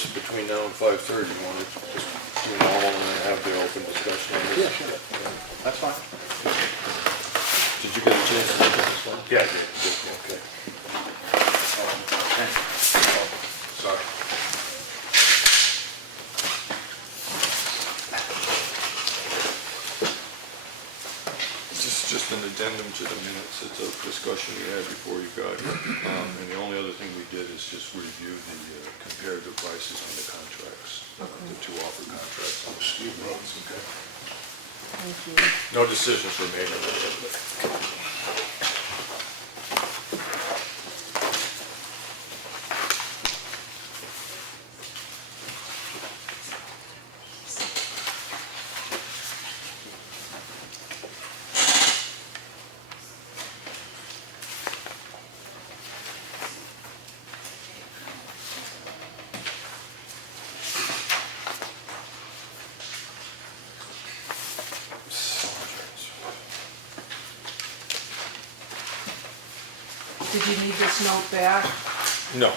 guess between now and 5:30, you want to just do normal and then have the open discussion on this? Yeah, sure. That's fine. Did you get a chance to look at this one? Yeah, I did. Okay. Thanks. Sorry. Just an addendum to the minutes. It's a discussion we had before you got here. And the only other thing we did is just review the comparative prices on the contracts, the two offer contracts on the ski roads. Okay. Thank you. No decisions were made on that. Did you need this note back? No.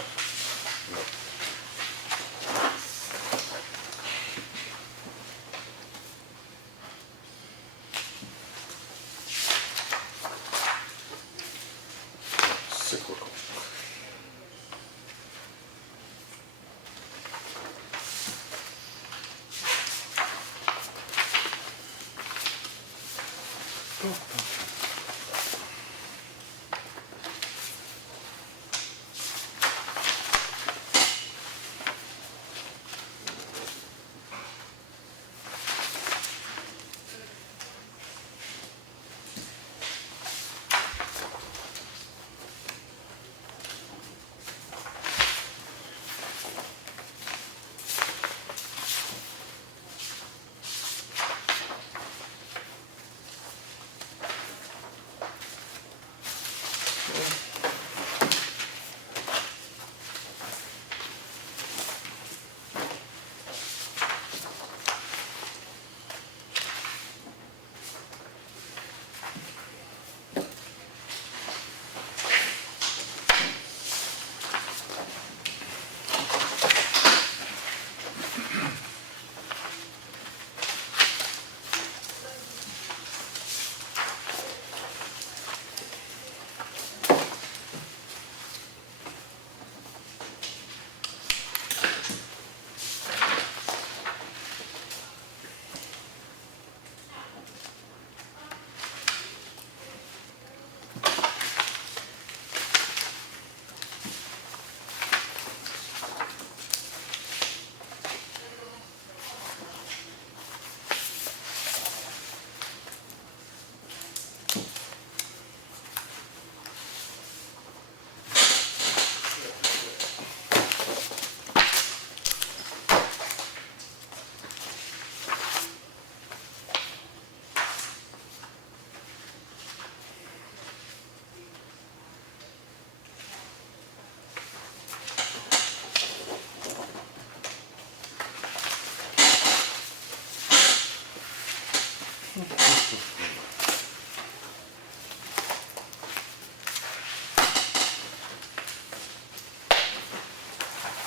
Cyclical.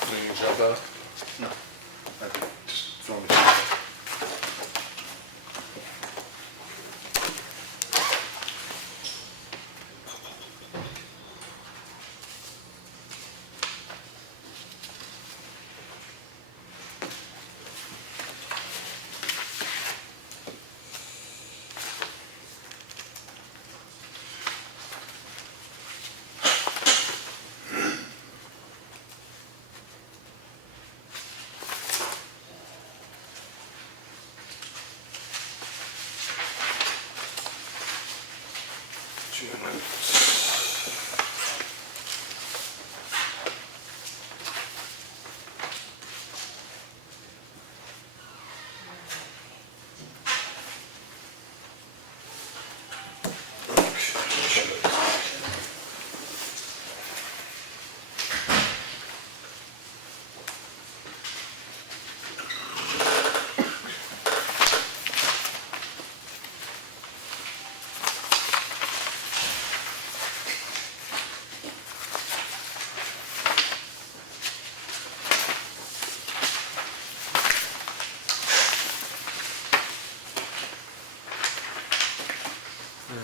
Anything jump out? No. I could just throw me. You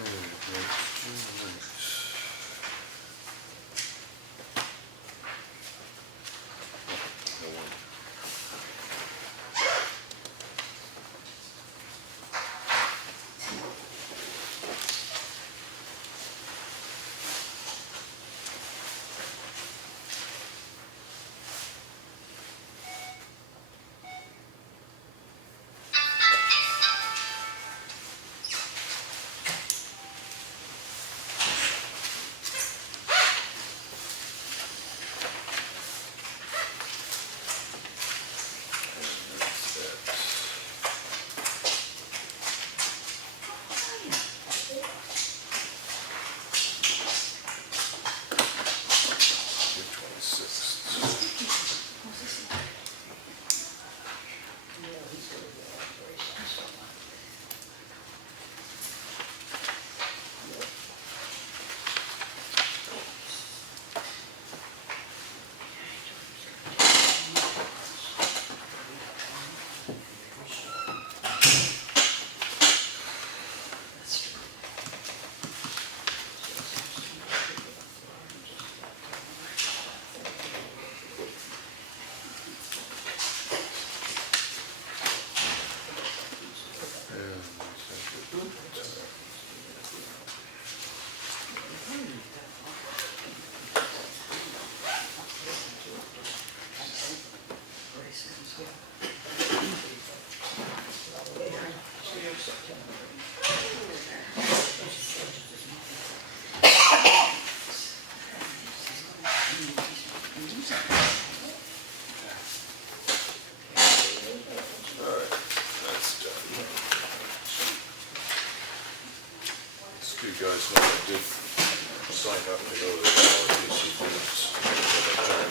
guys know I did sign up to go to the RPC minutes. I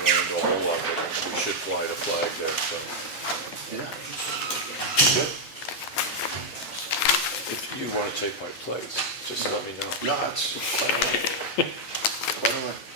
learned a whole lot, but we should fly the flag there, so. Yeah. Good. If you want to take my place, just let me know. No, that's fine. Why don't I?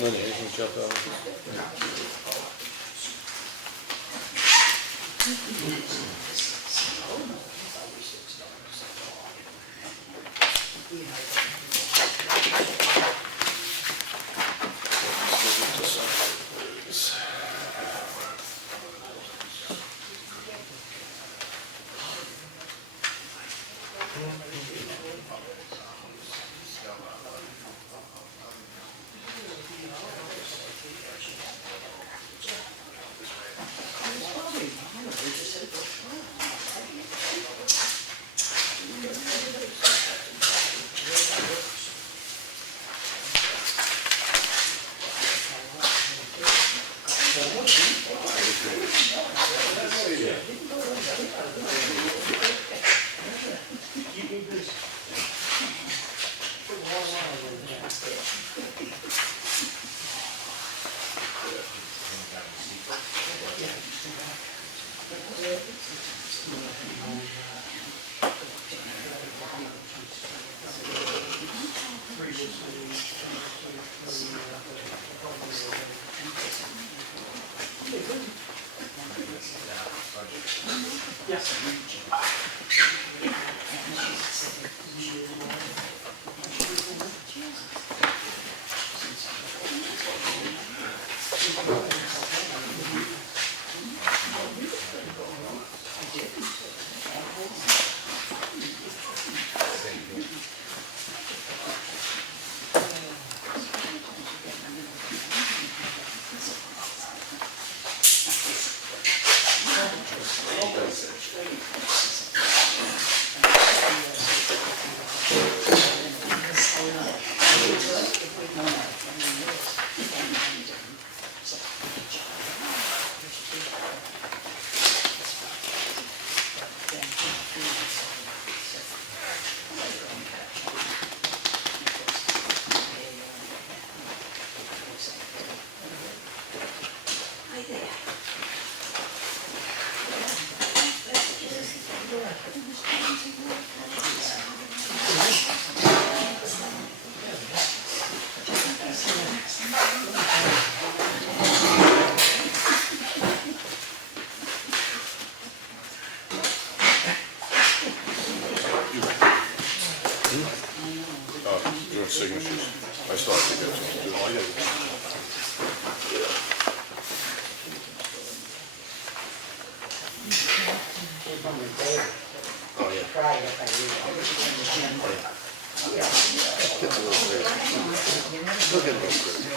Lenny, you can jump out. Doing signatures. I still have to get some. Oh, I gotta get Oh, yeah. Gets a little crazy. Look at this.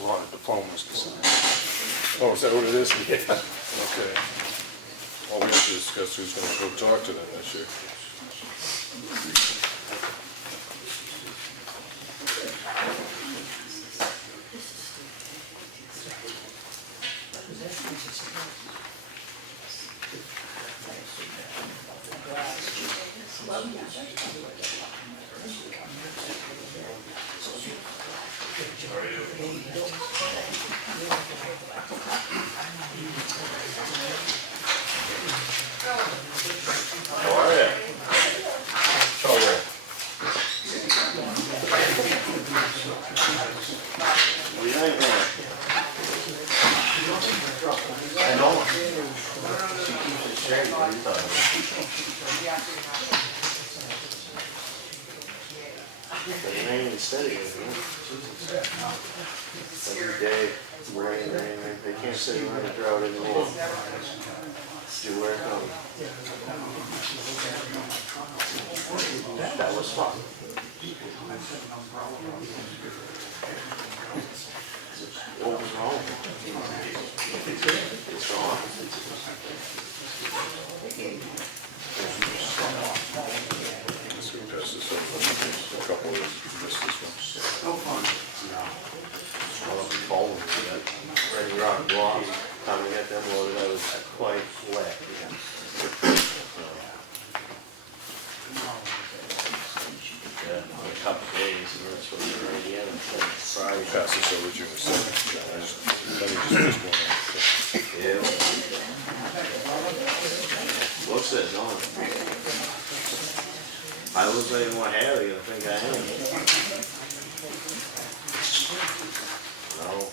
a lot of diplomas to sign. Oh, is that what it is? Yeah. Okay. All we have to discuss who's gonna go talk to them this year. How are ya? Oh, What do you think, man? I know. She keeps it straight, what are you talking about? It ain't even steady, isn't it? Every day, rain, rain, rain. They can't sit around a drought anymore. Do where it comes. That was fun. What was wrong? It's wrong. let's go pass this up. A couple of them, missed this one. I was falling to that red rock block. Time we got them loaded, I was quite flat. Yeah, on a couple days, and we're supposed to rain again, and Friday. Pass this over to you in a second, John. Let me just miss one. Yeah. What's that, no? I was like, what hell you think I am? No.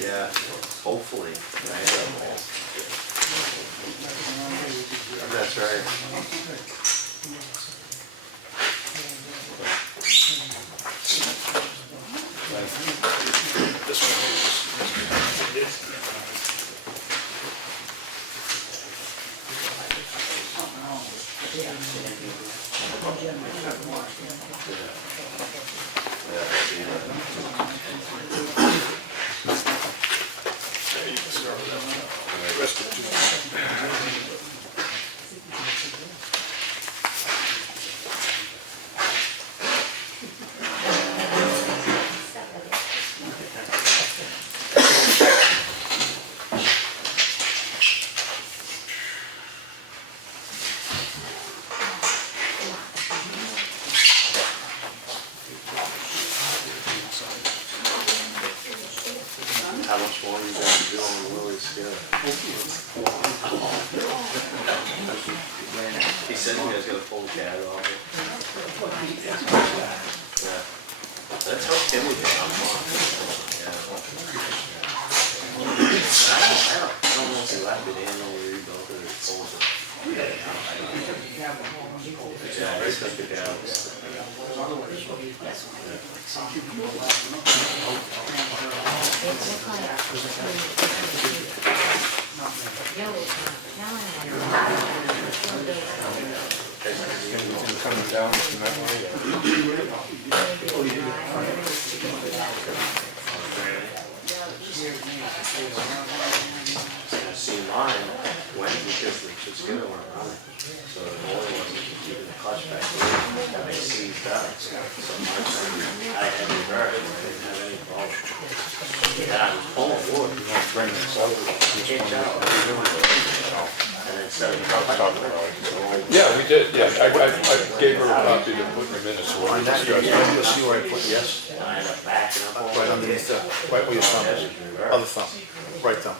Yeah, hopefully. I am. That's right. This one. Yeah, I see that. Yeah, you can start with that one. The rest of it, just- one you guys are doing on Willie's skill. He said you guys got a full CAD off it. Yeah. That's how Timmy did on mine. Yeah. I don't know if he left it in when we rebuilt it or pulled it. Yeah, I took it down. Coming down from that way. See, mine went because the skinner weren't running. So the oil wasn't keeping the clutch back in. And they seized up. So my turn, I had reverse and I didn't have any problem. And I was pulling wood. Bring this over. Can't tell. And then set it up. Yeah, we did, yeah, I gave her a copy to put in the minutes. So On that, you'll see where I put yes, And I ended up backing up. right underneath the, right where your thumb is, other thumb, right thumb.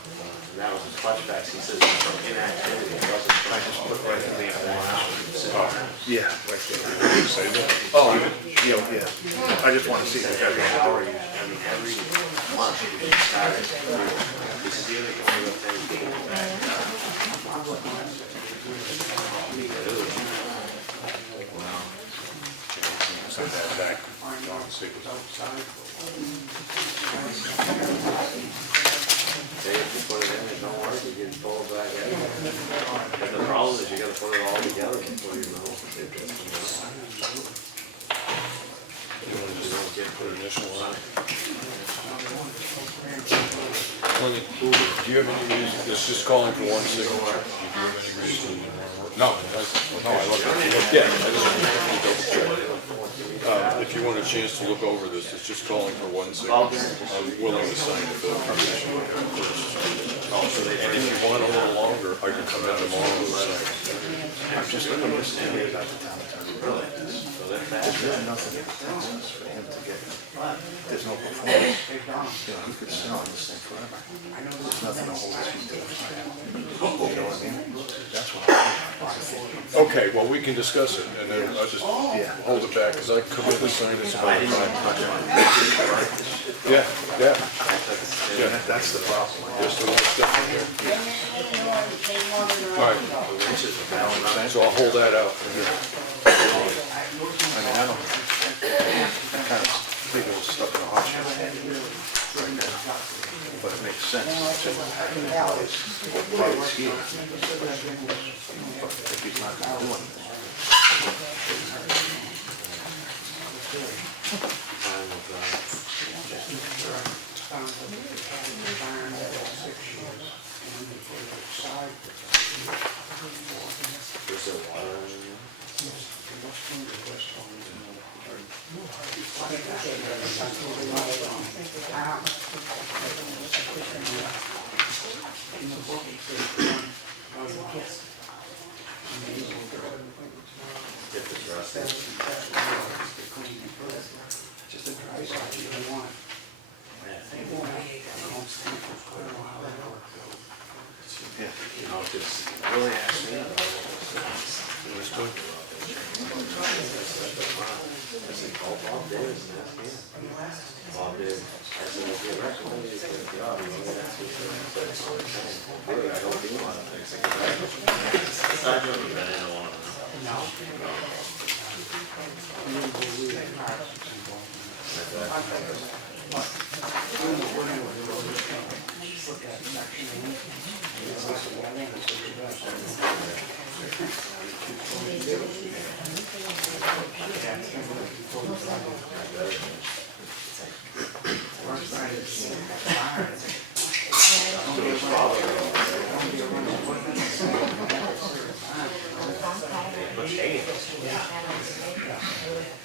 And that was his clutch back. He says from inactivity, it wasn't I from. just put right underneath that. Yeah, right there. Say that. Oh, yeah, I just want to see if every hour you, Every month we started. This is the other one of the things we go back. Send that back. See what's If you put it in, it don't work, you get it pulled back out. But the problem is you gotta put it all together before you know if it's gonna work. You don't get put initial on it. Well, Do you have any reason, it's just calling for one signature. Do you have any reason? No, I looked at it. Yeah, I just wanted to double check. If you want a chance to look over this, it's just calling for one signature. I'm willing to sign it, but and if you want a little longer, I can come in tomorrow and sign it. I'm just going to understand about the town attorney. really, so that's There's that. really nothing that counts for him to get, there's no performance. You know, he could sit on this thing forever. There's nothing to hold his feet to the fire. You know what I mean? That's what I'm thinking. Okay, well, we can discuss it, and then I'll just hold it back, because I commit to sign this about time. Yeah, yeah, yeah, That's the problem. there's the little stuff in here. All right, so I'll hold that out. I mean, I don't, I kind of think it was stuck in a hot shell right now, but it makes sense. It's in the pattern of his private skiing. But if he's not gonna do anything. There's a water in there. Get this rusted. Just a dry side, you don't want it. Yeah. You know, just really ask me about it. It was good. I said, call Bob Davis and ask him. Bob Davis. I said, if you recommend you for the job, you know, that's what he said. Really, I don't do a lot of things. It's not joking, but I didn't want to know.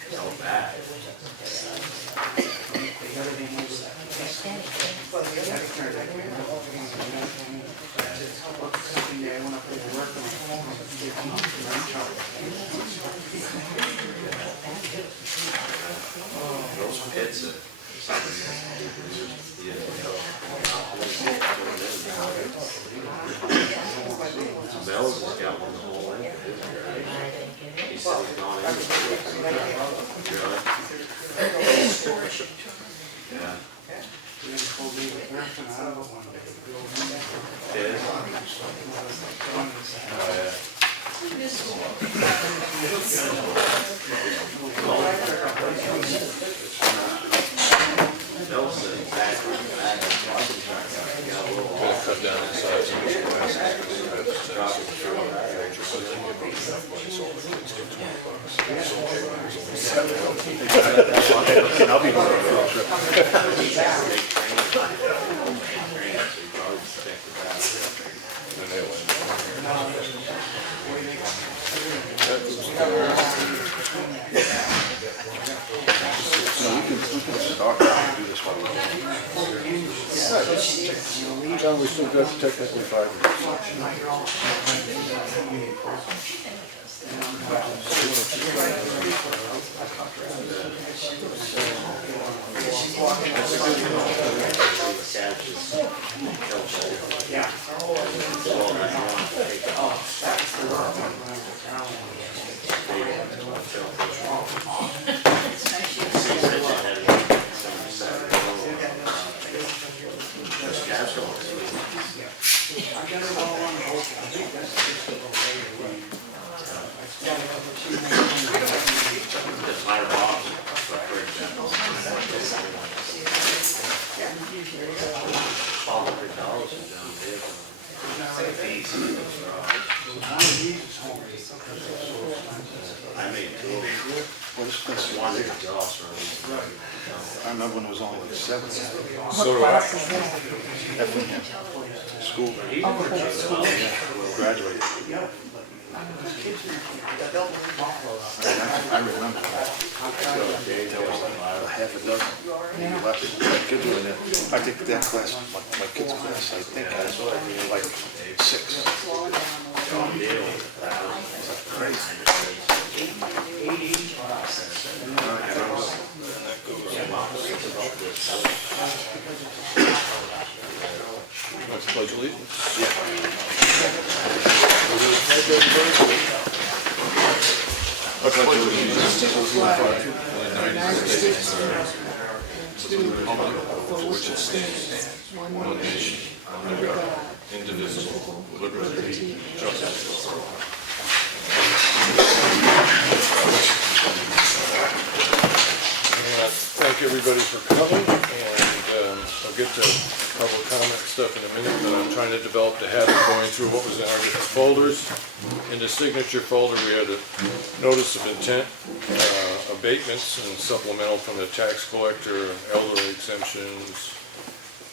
So bad. Those pits are something that you just, Yeah. We had a full day with Erickson, I don't want to go. Yeah. Oh, yeah. Nelson, back, I've been trying to get a little Gonna off. cut down in size of these glasses. And I'll be going on a field trip. No, we can start and do this one. John, we still got technically 5 minutes. My boss, for example, $1,200 is down there. I made two of them. Well, this place is One big. exhaust from I remember when it was only like 7. So do I. Effingham School. Graduated. I remember that. There was like half a dozen left. Kids were in there. I think that class, my kids' class, I think I was like 6. Let's pledge allegiance. I pledge allegiance to the flag of the United States of America, and to the republic for which it stands, one nation, under God, indivisible, with liberty and justice for all. Thank everybody for coming, and I'll get to public comment stuff in a minute, but I'm trying to develop the habit of going through what was in our folders. In the signature folder, we had a notice of intent, abatements and supplemental from the tax collector, elder exemptions,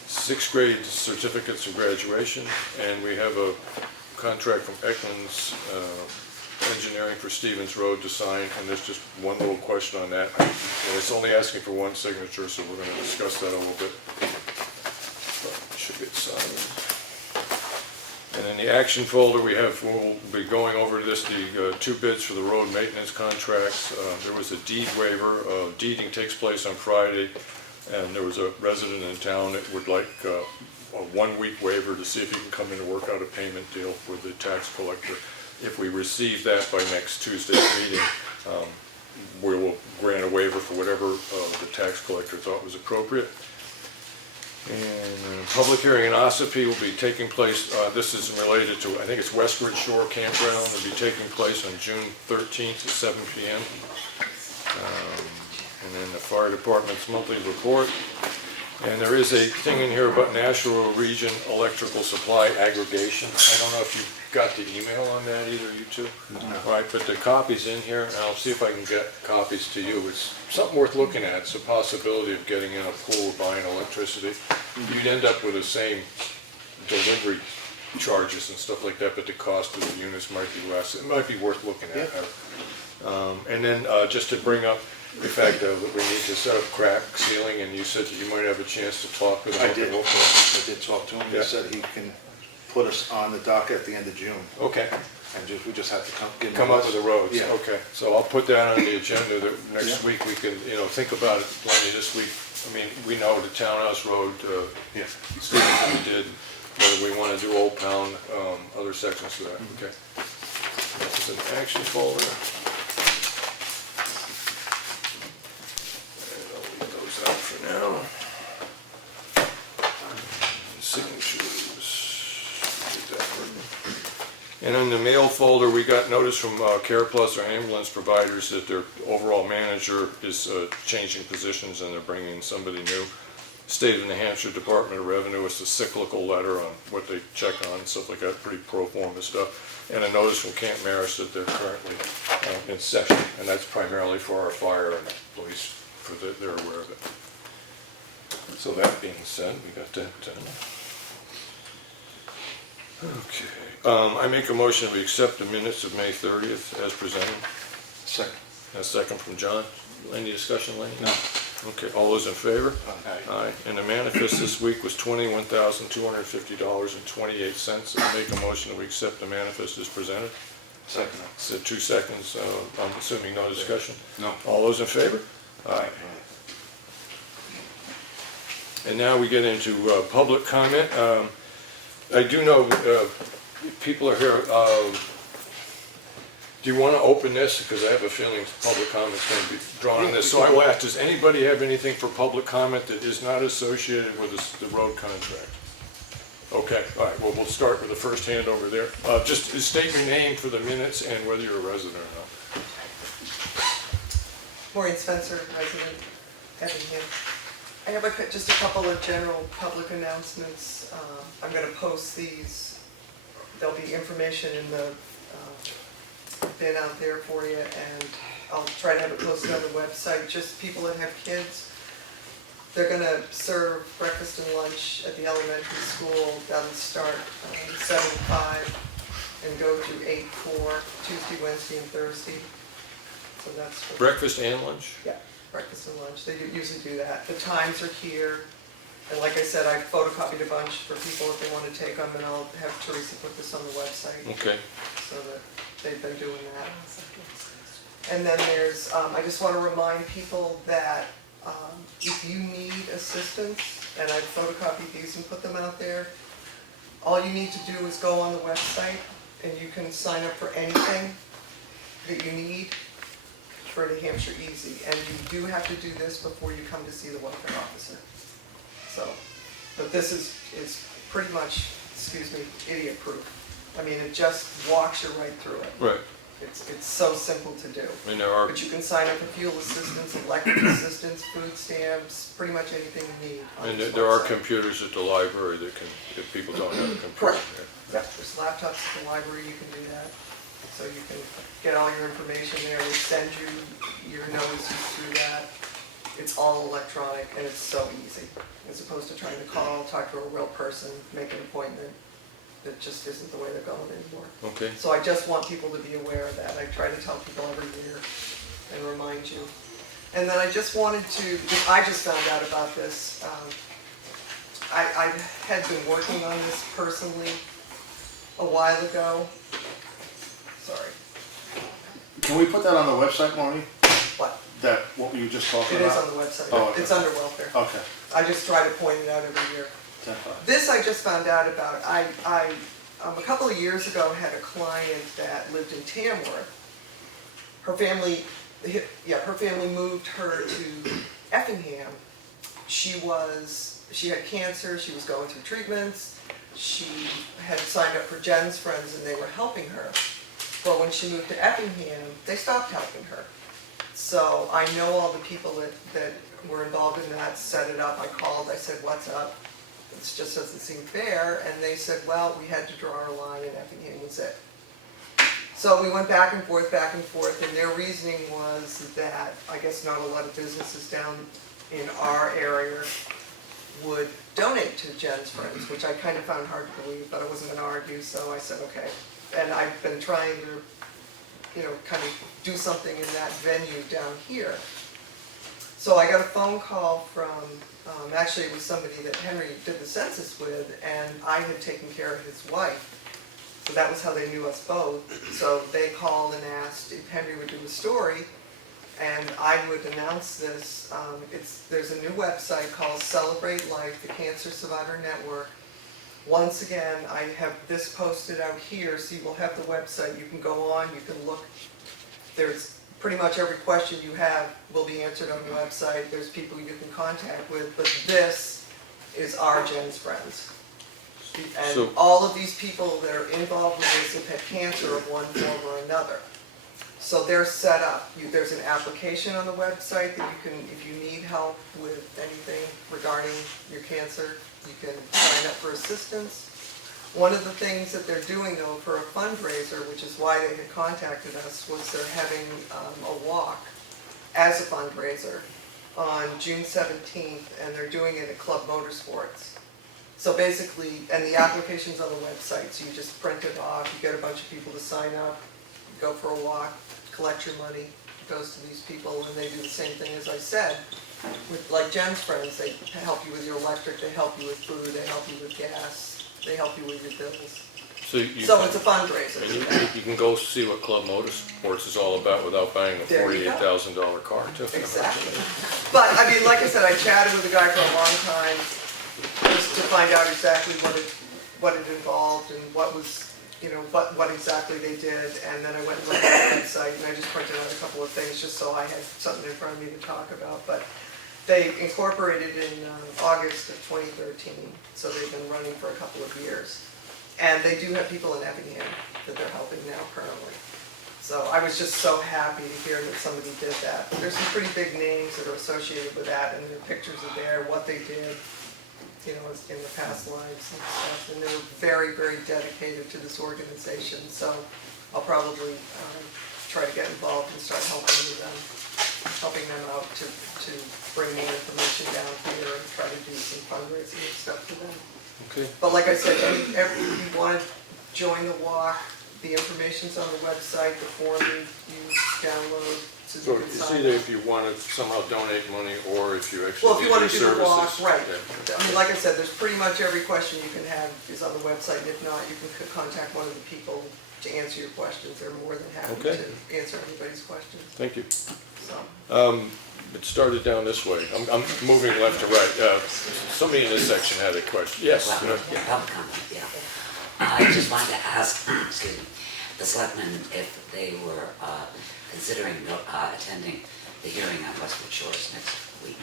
6th grade certificates of graduation, and we have a contract from Eckland's Engineering for Stevens Road to sign, and there's just one little question on that. And it's only asking for one signature, so we're going to discuss that a little bit. But it should get signed. And in the action folder, we'll be going over this, the 2 bids for the road maintenance contracts. There was a deed waiver. Deeding takes place on Friday, and there was a resident in town that would like a 1-week waiver to see if he can come in and work out a payment deal with the tax collector. If we receive that by next Tuesday's meeting, we will grant a waiver for whatever the tax collector thought was appropriate. And public hearing in Ossipee will be taking place, this is related to, I think it's Westward Shore Campground, will be taking place on June 13th at 7 p.m. And then the fire department's monthly report. And there is a thing in here about Nashua Region electrical supply aggregation. I don't know if you got the email on that either, you two? All right, but the copy's in here, and I'll see if I can get copies to you. It's something worth looking at. It's a possibility of getting in a pool of buying electricity. You'd end up with the same delivery charges and stuff like that, but the cost of the units might be less. It might be worth looking at. And then just to bring up the fact that we need to set up crack sealing, and you said that you might have a chance to talk with him. I did talk to him. He Yeah. said he can put us on the docket at the end of June. Okay. And we just have to give him Come up with the roads, Yeah. okay. So I'll put that on the agenda that next week we can, think about it plenty this week. I mean, we know the Townhouse Road, Yeah. Stevens, we did, whether we want to do Old Pound, other sections of that, okay. This is an action folder. And in the mail folder, we got notice from Care Plus, our ambulance providers, that their overall manager is changing positions and they're bringing in somebody new. State of New Hampshire Department of Revenue, it's a cyclical letter on what they check on and stuff like that, pretty pro forma stuff. And a notice from Camp Marist that they're currently in session, and that's primarily for our fire and police, they're aware of it. So that being said, we got that done. Okay, I make a motion we accept the minutes of May 30th as presented. Second. A second from John. Any discussion, Lenny? No. Okay, all those in favor? Aye. Aye. And the manifest this week was $21,250.28. I make a motion that we accept the manifest as presented. Second. So 2 seconds, I'm assuming no discussion? No. All those in favor? Aye. And now we get into public comment. I do know people are here. Do you want to open this? Because I have a feeling public comment's going to be drawn on this. So I will ask, does anybody have anything for public comment that is not associated with the road contract? Okay, all right, well, we'll start with the first hand over there. Just state your name for the minutes and whether you're a resident or not. Maureen Spencer, resident, Effingham. I have just a couple of general public announcements. I'm going to post these. There'll be information in the bin out there for you, and I'll try to have it posted on the website. Just people that have kids, they're going to serve breakfast and lunch at the elementary school. That'll start 7 to 5 and go to 8 4 Tuesday, Wednesday, and Thursday. So that's for Breakfast and lunch? yeah, breakfast and lunch. They usually do that. The times are here. And like I said, I photocopied a bunch for people if they want to take them, and I'll have Teresa put this on the website Okay. so that they've been doing that. And then there's, I just want to remind people that if you need assistance, and I've photocopied these and put them out there, all you need to do is go on the website and you can sign up for anything that you need for New Hampshire Easy. And you do have to do this before you come to see the welfare officer. So, but this is pretty much, excuse me, idiot proof. I mean, it just walks you right through it. Right. It's so simple to do. I mean, there are, But you can sign up for fuel assistance, electric assistance, food stamps, pretty much anything you need on and this there are website. computers at the library that can, if people don't have a computer. Correct. Yep, there's laptops at the library, you can do that. So you can get all your information there, they send you your notices through that. It's all electronic and it's so easy, as opposed to trying to call, talk to a real person, make an appointment. That just isn't the way they're going anymore. Okay. So I just want people to be aware of that. I try to tell people every year and remind you. And then I just wanted to, because I just found out about this, I had been working on this personally a while ago. Sorry. Can we put that on the website, Maureen? What? That, what were you just talking It is about? on the website. Oh, okay. It's under welfare. Okay. I just try to point it out every year. This I just found out about. I a couple of years ago had a client that lived in Tamworth. Her family moved her to Effingham. She had cancer, she was going through treatments, she had signed up for Jen's Friends and they were helping her. But when she moved to Effingham, they stopped helping her. So I know all the people that were involved in that, set it up. I called, I said, what's up? It just doesn't seem fair. And they said, well, we had to draw our line and Effingham was it. So we went back and forth, and their reasoning was that I guess not a lot of businesses down in our area would donate to Jen's Friends, which I kind of found hard to believe, but I wasn't going to argue, so I said, okay. And I've been trying to, kind of do something in that venue down here. So I got a phone call from, actually it was somebody that Henry did the census with, and I had taken care of his wife. So that was how they knew us both. So they called and asked if Henry would do a story, and I would announce this. There's a new website called Celebrate Life, the Cancer Survivor Network. Once again, I have this posted out here, so you will have the website. You can go on, you can look. There's pretty much every question you have will be answered on the website. There's people you can contact with, but this is our Jen's Friends. And So- all of these people that are involved with this have had cancer of one form or another. So they're set up. There's an application on the website that you can, if you need help with anything regarding your cancer, you can sign up for assistance. One of the things that they're doing though for a fundraiser, which is why they had contacted us, was they're having a walk as a fundraiser on June 17th, and they're doing it at Club Motorsports. So basically, and the application's on the website, so you just print it off, you get a bunch of people to sign up, go for a walk, collect your money, it goes to these people, and they do the same thing as I said. With like Jen's friends, they help you with your electric, they help you with food, they help you with gas, they help you with your bills. So you, So it's a fundraiser. you can go see what Club Motorsports is all about without buying a There you go. $48,000 car too. Exactly. But, I mean, like I said, I chatted with the guy for a long time, just to find out exactly what it involved and what was, you know, what exactly they did. And then I went and looked at the website, and I just printed out a couple of things, just so I had something in front of me to talk about. But they incorporated in August of 2013, so they've been running for a couple of years. And they do have people in Effingham that they're helping now currently. So I was just so happy to hear that somebody did that. There's some pretty big names that are associated with that, and their pictures are there, what they did, you know, in the past lives and stuff. And they're very, very dedicated to this organization. So I'll probably try to get involved and start helping them out to bring more information down here and try to do some fundraising and stuff for them. Okay. But like I said, if you want to join the walk, the information's on the website, the form you download. So you can it's sign either up. if you want to somehow donate money or if you actually Well, if you need want to your do the walk, services. right. Yeah. I mean, like I said, there's pretty much every question you can have is on the website. And if not, you can contact one of the people to answer your questions. They're more than happy Okay. to answer anybody's questions. Thank you. So, It started down this way. I'm moving left to right. Somebody in this section had a question. Yes. Well, public comment, yeah. I just wanted to ask, excuse me, the selectmen if they were considering attending the hearing on Westwood Shores next week.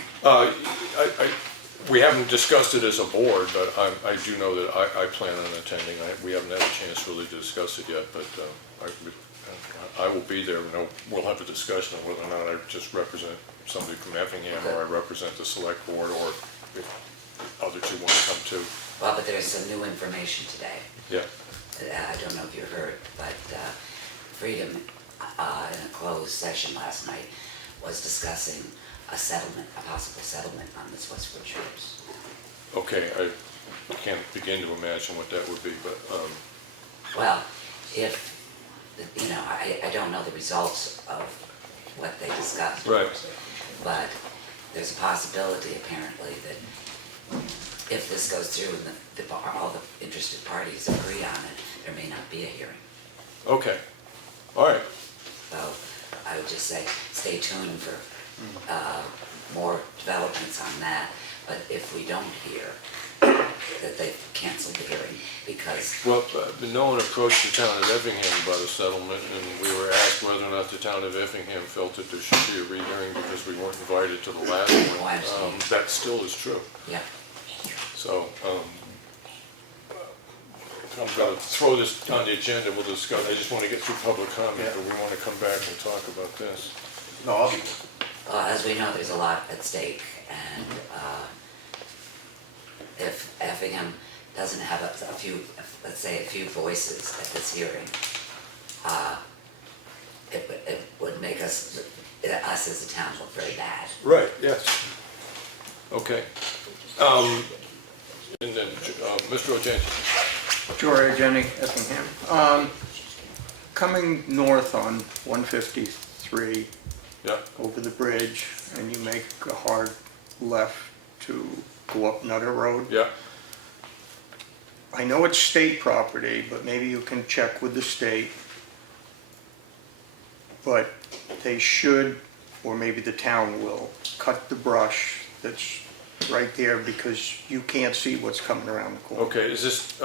We haven't discussed it as a board, but I do know that I plan on attending. We haven't had a chance really to discuss it yet, but I will be there. You know, we'll have a discussion on whether or not I just represent somebody from Effingham or I represent the select board, or if the other two want to come too. Well, but there's some new information today. Yeah. I don't know if you heard, but Freedom, in a closed session last night, was discussing a settlement, a possible settlement on this Westwood Shores. Okay, I can't begin to imagine what that would be, but Well, if, you know, I don't know the results of what they discussed. right. But there's a possibility apparently that if this goes through and all the interested parties agree on it, there may not be a hearing. Okay. All right. So I would just say, stay tuned for more developments on that. But if we don't hear that they've canceled the hearing because, Well, no one approached the town of Effingham about a settlement, and we were asked whether or not the town of Effingham felt that there should be a rehearing because we weren't invited to the last Oh, I one. understand. That still is true. yeah, So, I'm going to throw this on the agenda, we'll discuss. I just want to get through public comment, but we want to come back and talk about this. No, I'll be, as we know, there's a lot at stake, and if Effingham doesn't have a few, let's say a few voices at this hearing, it would make us as a town look very bad. Right, yes. Okay. And then, Mr. O'Genti. George Jenny, Effingham. Coming north on 153 Yeah, over the bridge, and you make a hard left to go up Nutter Road. yeah. I know it's state property, but maybe you can check with the state. But they should, or maybe the town will, cut the brush that's right there because you can't see what's coming around the corner. Okay, is this,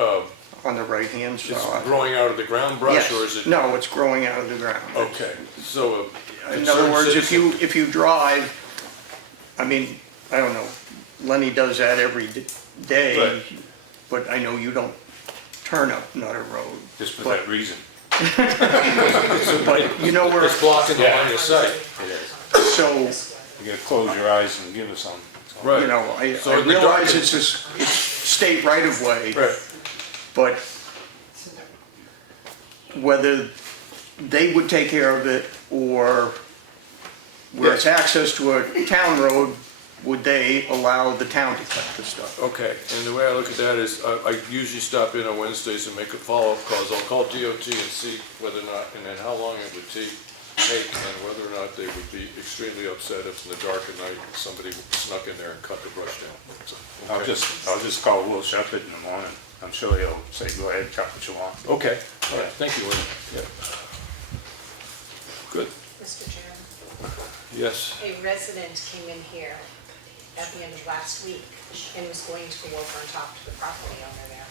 On the right-hand is side. growing out of the ground brush, or is Yes, it? no, it's growing out of the ground. Okay, so. In other words, if you drive, I mean, I don't know, Lenny does that every day. Right. but I know you don't turn up Nutter Road. Just for But- that reason. But you know where, It's blocking the Yeah. line of sight. It is. so, You gotta close your eyes and give us some. Right. you know, I So in the realize dark- it's state right of way. Right. But whether they would take care of it or where it's access to a town road, would they allow the town to cut the stuff? Okay, and the way I look at that is, I usually stop in on Wednesdays and make a follow-up calls. I'll call DOT and see whether or not, and then how long it would take, and whether or not they would be extremely upset if in the dark at night, somebody snuck in there and cut the brush down. So, I'll okay. just call Will Shepherd in the morning. I'm sure he'll say, go ahead, cut what you want. Okay, all right, thank you, Lynn. Yeah. Good, Mr. Chairman, yes. a resident came in here at the end of last week and was going to go over and talk to the property owner there.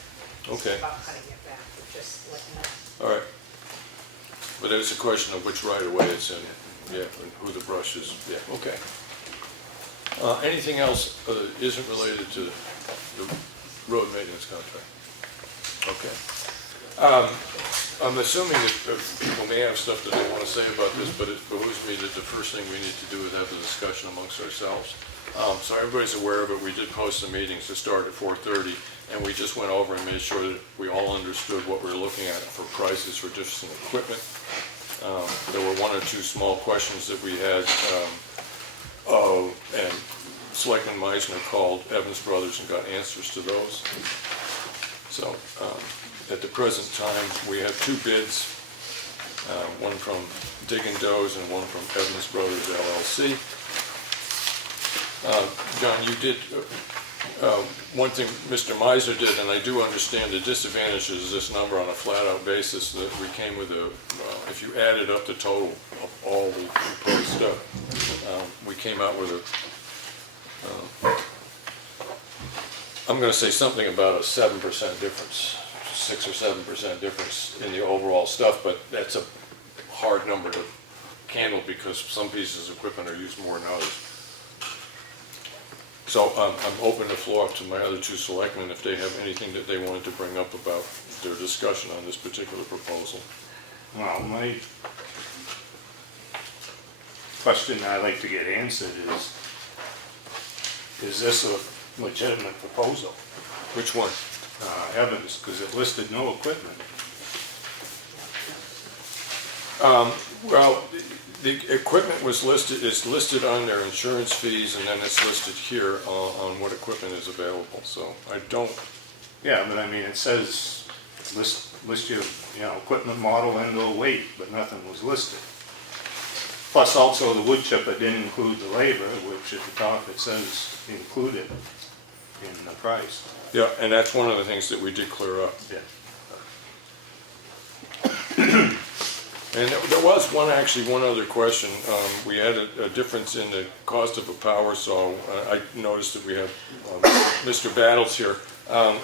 Okay. About cutting it back, just let me know. All right. But it's a question of which right of way it's in, yeah, and who the brush is, yeah, okay. Anything else that isn't related to the road maintenance contract? Okay. I'm assuming that people may have stuff that they want to say about this, but it behooves me that the first thing we need to do is have a discussion amongst ourselves. So everybody's aware of it, we did post the meetings to start at 4:30, and we just went over and made sure that we all understood what we were looking at for prices for different equipment. There were one or two small questions that we had, and Selectman Meisner called Evans Brothers and got answers to those. So at the present time, we have two bids, one from Dig and Doze and one from Evans Brothers LLC. John, you did, one thing Mr. Meisner did, and I do understand the disadvantages of this number on a flat-out basis, that we came with a, if you added up the total of all the proposed stuff, we came out with a, I'm gonna say something about a 7% difference, 6 or 7% difference in the overall stuff, but that's a hard number to handle because some pieces of equipment are used more than others. So I'm open the floor up to my other two selectmen if they have anything that they wanted to bring up about their discussion on this particular proposal. Well, my question I'd like to get answered is this a legitimate proposal? Which one? Evans, because it listed no equipment. Well, the equipment was listed, it's listed on their insurance fees, and then it's listed here on what equipment is available, so I don't, Yeah, but I mean, it says list your, equipment model and or weight, but nothing was listed. Plus also the wood chipper didn't include the labor, which at the top it says included in the price. yeah, and that's one of the things that we did clear up. Yeah. And there was one other question. We had a difference in the cost of a power saw. I noticed that we have Mr. Battles here.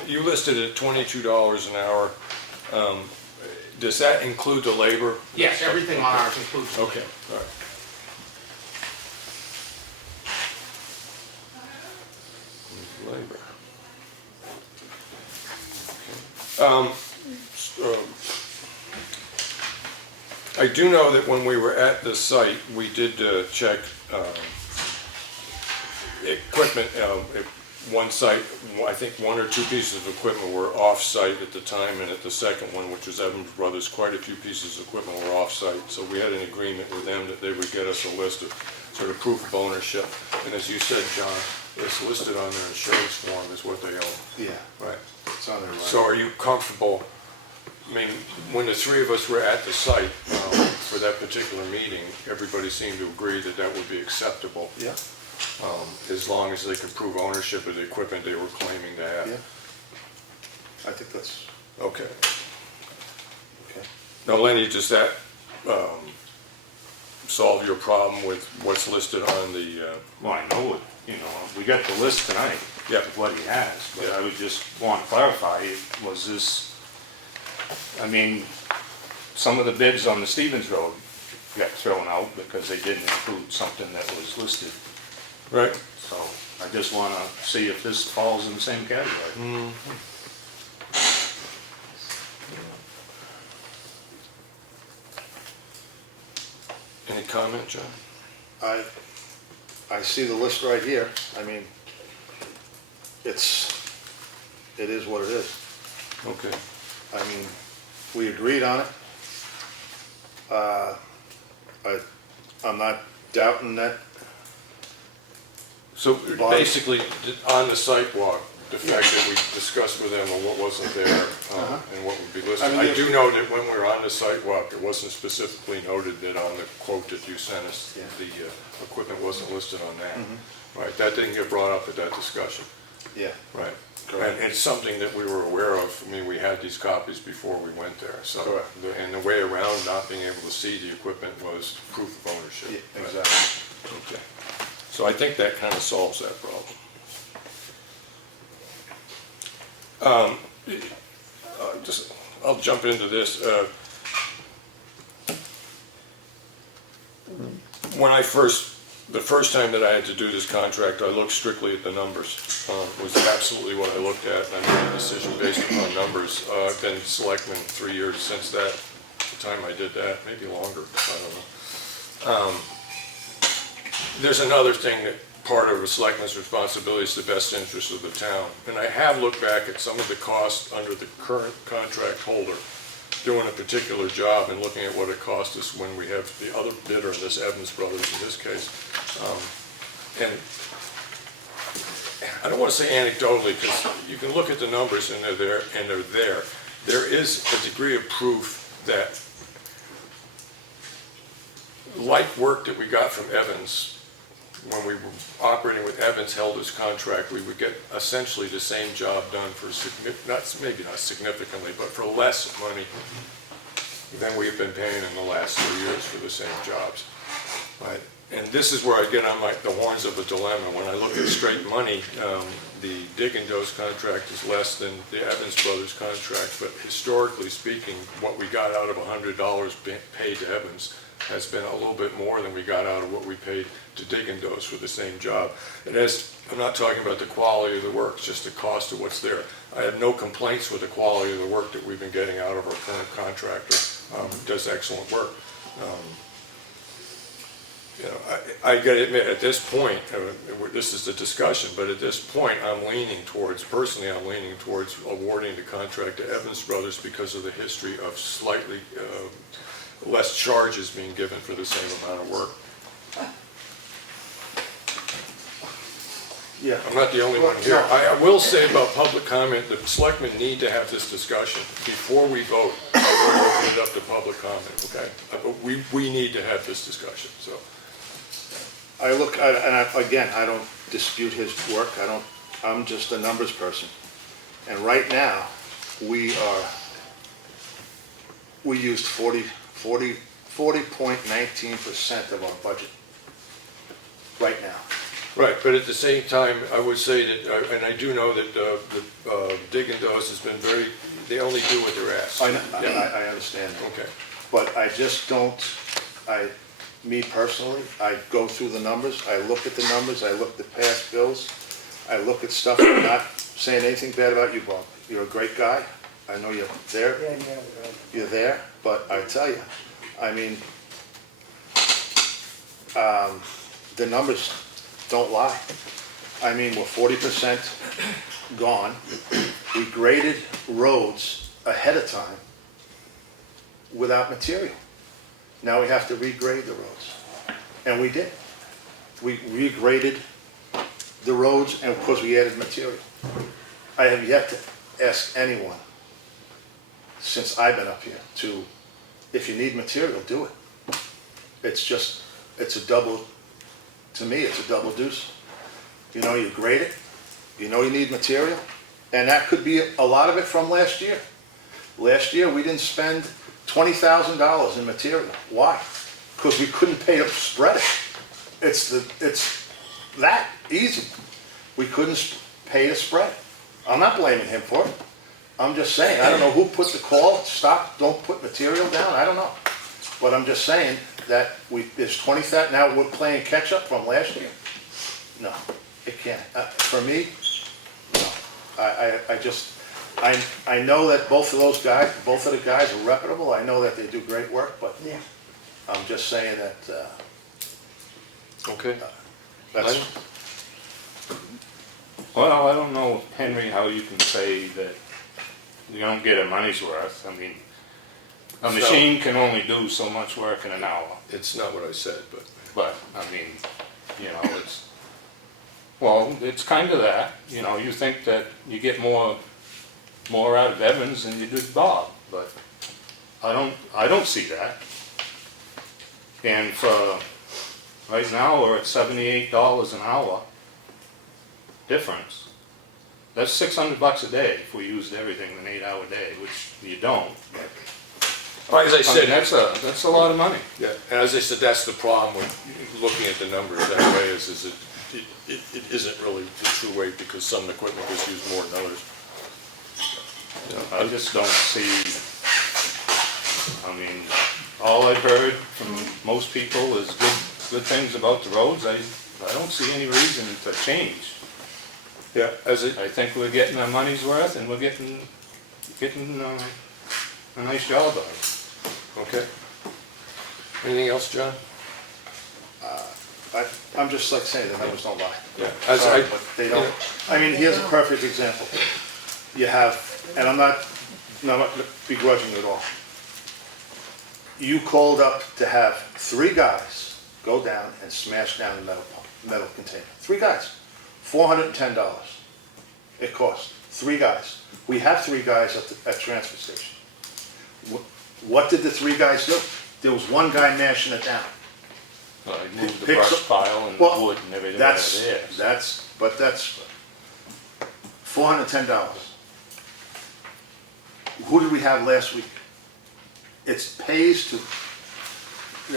You listed it at $22 an hour. Does that include the labor? Yes, everything on ours includes. Okay, all right. Labor. I do know that when we were at the site, we did check equipment. At one site, I think one or two pieces of equipment were off-site at the time, and at the second one, which was Evans Brothers, quite a few pieces of equipment were off-site. So we had an agreement with them that they would get us a list of sort of proof of ownership. And as you said, John, it's listed on their insurance form as what they own. Yeah, Right. it's on there. So are you comfortable, I mean, when the three of us were at the site for that particular meeting, everybody seemed to agree that that would be acceptable, Yeah, as long as they could prove ownership of the equipment they were claiming to have? yeah. I think that's, Okay. okay. Now, Lenny, does that solve your problem with what's listed on the, Well, I know it, we got the list tonight. Yeah. Of what he has, but Yeah. I would just want to clarify, was this, I mean, some of the bids on the Stevens Road got thrown out because they didn't include something that was listed. right? So I just want to see if this falls in the same category. Any comment, John? I see the list right here. I mean, it is what it is. Okay. I mean, we agreed on it. I'm not doubting that. So basically, on the sidewalk, the fact that we discussed with them on what wasn't there and what would be listed. I do know that when we were on the sidewalk, it wasn't specifically noted that on the quote that you sent us, the equipment wasn't listed on that. Right, that didn't get brought up at that discussion. Yeah. Right. Correct. And it's something that we were aware of. I mean, we had these copies before we went there. So, Correct. And the way around not being able to see the equipment was proof of ownership. Yeah, exactly. Okay. So I think that kind of solves that problem. I'll jump into this. The first time that I had to do this contract, I looked strictly at the numbers. Was absolutely what I looked at. I made a decision based upon numbers. I've been selectman 3 years since that, the time I did that, maybe longer, I don't know. There's another thing that part of a selectman's responsibility is the best interest of the town. And I have looked back at some of the costs under the current contract holder doing a particular job and looking at what it cost us when we have the other bidder, this Evans Brothers in this case. And I don't want to say anecdotally, because you can look at the numbers and they're there. There is a degree of proof that like work that we got from Evans, when we were operating with Evans held his contract, we would get essentially the same job done for maybe not significantly, but for less money than we've been paying in the last 3 years for the same jobs. Right? And this is where I get on the horns of a dilemma. When I look at straight money, the Dig and Dose contract is less than the Evans Brothers contract, but historically speaking, what we got out of $100 paid to Evans has been a little bit more than we got out of what we paid to Dig and Dose for the same job. I'm not talking about the quality of the work, it's just the cost of what's there. I have no complaints with the quality of the work that we've been getting out of our current contractor. Does excellent work. I got to admit, at this point, this is the discussion, but at this point, personally, I'm leaning towards awarding the contract to Evans Brothers because of the history of slightly less charges being given for the same amount of work. Yeah. I'm not the only one here. I will say about public comment, the selectmen need to have this discussion before we vote. I will open it up to public comment, okay? But we need to have this discussion, so. Again, I don't dispute his work. I'm just a numbers person. And right now, we used 40.19% of our budget. Right now. Right, but at the same time, I would say that, and I do know that the Dig and Dose has been they only do what they're asked. I understand that. Okay. But I just don't, me personally, I go through the numbers, I look at the numbers, I look at past bills, I look at stuff. I'm not saying anything bad about you, Bob. You're a great guy. I know you're there. You're there, but I tell you, I mean, the numbers don't lie. I mean, we're 40% gone. We graded roads ahead of time without material. Now we have to regrade the roads. And we did. We regraded the roads, and of course we added material. I have yet to ask anyone since I've been up here if you need material, do it. To me, it's a double deuce. You know, you grade it, you know you need material, and that could be a lot of it from last year. Last year, we didn't spend $20,000 in material. Why? Because we couldn't pay to spread it. It's that easy. We couldn't pay to spread it. I'm not blaming him for it. I'm just saying, I don't know who put the call, stop, don't put material down, I don't know. But I'm just saying that there's 20,000, now we're playing catch up from last year. No, it can't. For me, no. I know that both of the guys are reputable. I know that they do great work, but I'm just saying that, Okay. that's, Well, I don't know, Henry, how you can say that you don't get a money's worth. I mean, a So- machine can only do so much work in an hour. It's not what I said, but. But, I mean, you know, well, it's kind of that, you know, you think that you get more out of Evans than you did Bob, but I don't see that. And for, right now, we're at $78 an hour difference. That's $600 a day if we used everything an 8-hour day, which you don't. As I I mean, said, that's a lot of money. yeah, and as I said, that's the problem with looking at the numbers that way is it isn't really the true weight because some equipment gets used more than others. I just don't see, I mean, all I've heard from most people is good things about the roads. I don't see any reason to change. Yeah, I think we're getting our money's worth and we're getting a nice job out of it. Okay. Anything else, John? I'm just like saying the numbers don't lie. Yeah. Sorry, but they don't. I mean, here's a perfect example. You have, and I'm not begrudging at all. You called up to have 3 guys go down and smash down the metal container. 3 guys, $410. It cost 3 guys. We have 3 guys at transfer station. What did the 3 guys do? There was 1 guy mashing it down. I moved the Picks brush up- pile and the Well, wood and everything over there. That's $410. Who did we have last week? It pays to,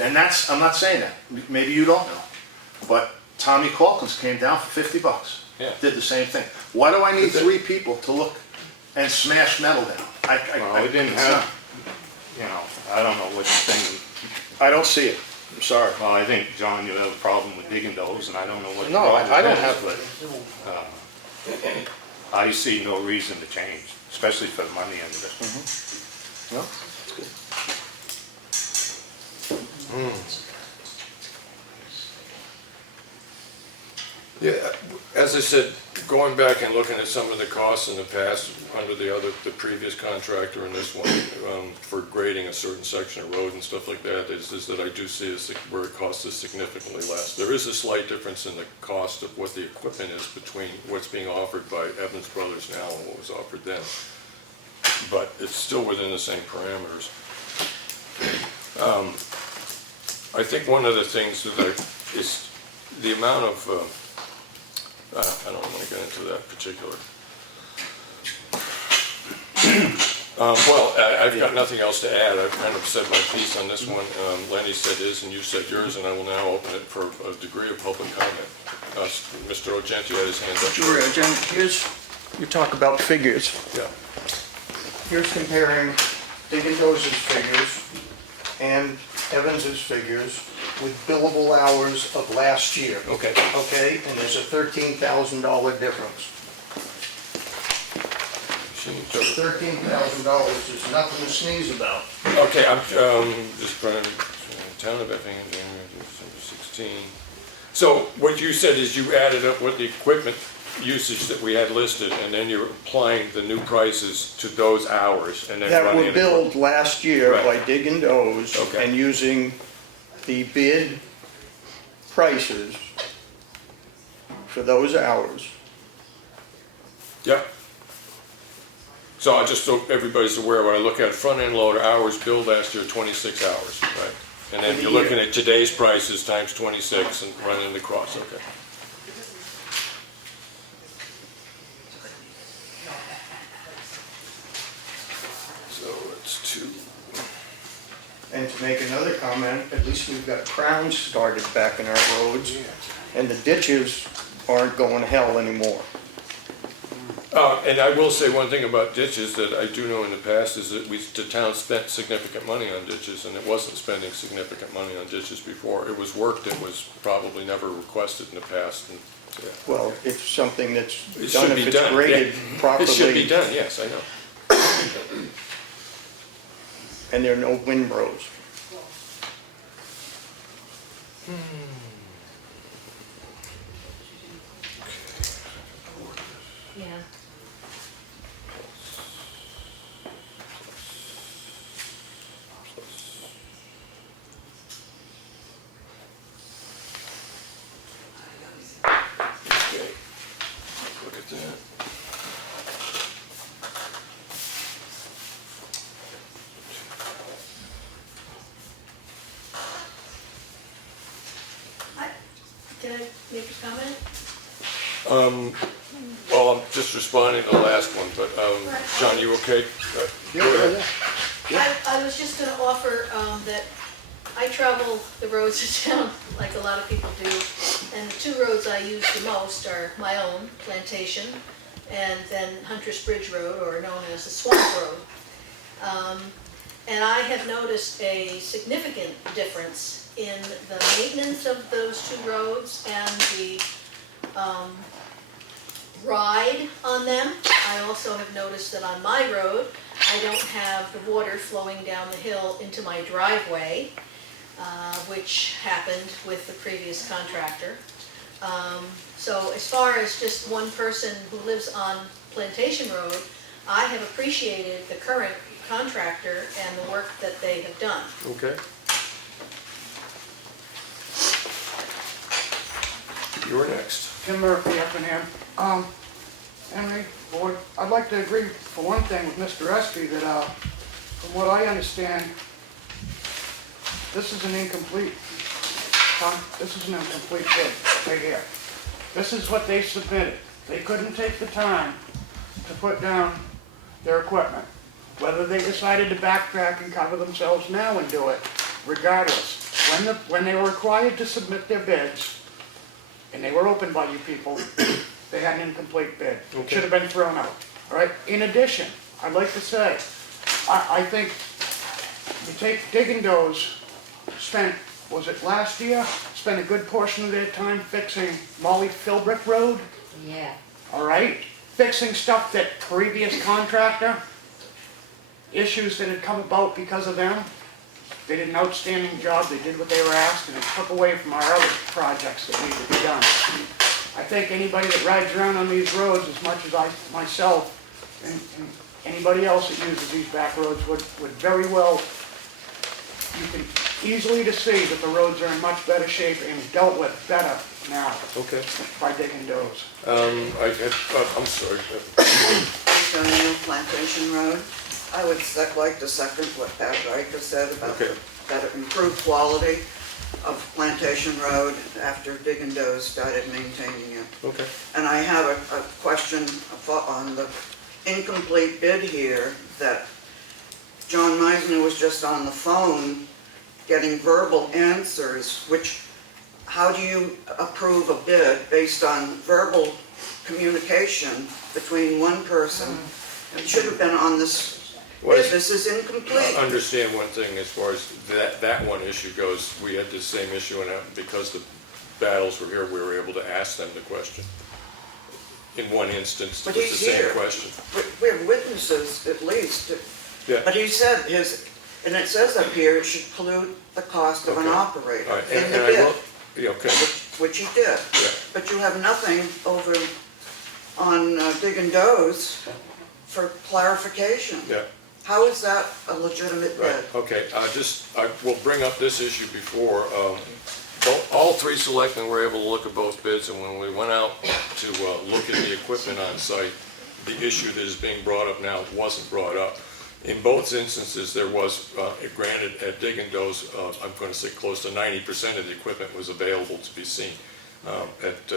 and that's, I'm not saying that, maybe you don't know, but Tommy Calkins came down for $50. Yeah. Did the same thing. Why do I need 3 people to look and smash metal down? Well, we didn't it's have, not- you know, I don't know what thing. I don't see it, I'm sorry. Well, I think, John, you have a problem with digging those, and I don't know what. the No, I problem don't is, have- but, I see no reason to change, especially for the money end of it. No, it's good. Yeah, as I said, going back and looking at some of the costs in the past, under the previous contractor and this one, for grading a certain section of road and stuff like that, is that I do see is where it costs us significantly less. There is a slight difference in the cost of what the equipment is between what's being offered by Evans Brothers now and what was offered then. But it's still within the same parameters. I think one of the things that is the amount of, I don't want to get into that particular. Well, I've got nothing else to add. I've kind of said my piece on this one. Lenny said his and you said yours, and I will now open it for a degree of public comment. Mr. Ogenti had his hand up. Sure, Jen, you talk about figures. Yeah. Here's comparing Diggins' figures and Evans's figures with billable hours of last year. Okay. Okay, and there's a $13,000 difference. $13,000 is nothing to sneeze about. Okay, I'm just trying to, town of Effingham, January, December 16. So what you said is you added up what the equipment usage that we had listed, and then you're applying the new prices to those hours, and then That running were it. billed last year Right. by Diggins Okay. and using the bid prices for those hours. Yep. So just so everybody's aware, when I look at front-end loader hours billed last year, 26 hours, right? And then For the you're looking year. at today's prices times 26 and running the cross, okay. So it's 2. And to make another comment, at least we've got crowns started back in our roads, and the ditches aren't going to hell anymore. And I will say one thing about ditches that I do know in the past is that the town spent significant money on ditches, and it wasn't spending significant money on ditches before. It was work that was probably never requested in the past. And, yeah. Well, it's something that's It done should if be it's done, graded yeah. properly. It should be done, yes, I know. And there are no windrows. Yeah. Okay, look at that. Can I make a comment? Well, I'm just responding to the last one, but, John, you okay? Go ahead. I was just gonna offer, that I travel the roads of town like a lot of people do, and the two roads I use the most are my own, Plantation, and then Hunter's Bridge Road, or known as the Swamp Road. And I have noticed a significant difference in the maintenance of those two roads and the ride on them. I also have noticed that on my road, I don't have the water flowing down the hill into my driveway, which happened with the previous contractor. So as far as just one person who lives on Plantation Road, I have appreciated the current contractor and the work that they have done. Okay. You're next. Tim Murphy, Effingham. Henry, board, I'd like to agree for one thing with Mr. Espie that, from what I understand, this is an incomplete bid right here. This is what they submitted. They couldn't take the time to put down their equipment. Whether they decided to backtrack and cover themselves now and do it, regardless, when they were required to submit their bids, and they were opened by you people, they had an incomplete bid. It should have been thrown out, all right? In addition, I'd like to say, I think you take Dig and Doze, spent, was it last year? Spent a good portion of their time fixing Molly Philbrick Road, Yeah. all right? Fixing stuff that previous contractor, issues that had come about because of them. They did an outstanding job, they did what they were asked, and it took away from our other projects that needed to be done. I think anybody that rides around on these roads, as much as I myself, and anybody else that uses these back roads would very well, you can easily to see that the roads are in much better shape and dealt with better now Okay. by Dig and Doze. I'm sorry. On the new Plantation Road, I would like to second what Pat Riker said about Okay. the better improved quality of Plantation Road after Dig and Doze started maintaining it. Okay. And I have a question on the incomplete bid here that John Meisner was just on the phone getting verbal answers, which, how do you approve a bid based on verbal communication between one person? It should have been on this bid, this is incomplete. Understand one thing, as far as that one issue goes, we had the same issue, and because the battles were here, we were able to ask them the question. In one instance, it But was the he's same here. question. We have witnesses at least. Yeah. But he said and it says up here, it should include the cost of an Okay. operator All right, in and the I bid, will, yeah, okay, which he did. yeah. But you have nothing over on Dig and Doze for clarification. Yeah. How is that a legitimate Right, bid? okay, I will bring up this issue before. All three selectmen were able to look at both bids, and when we went out to look at the equipment on site, the issue that is being brought up now wasn't brought up. In both instances, there was, granted, at Dig and Doze, I'm going to say close to 90% of the equipment was available to be seen. At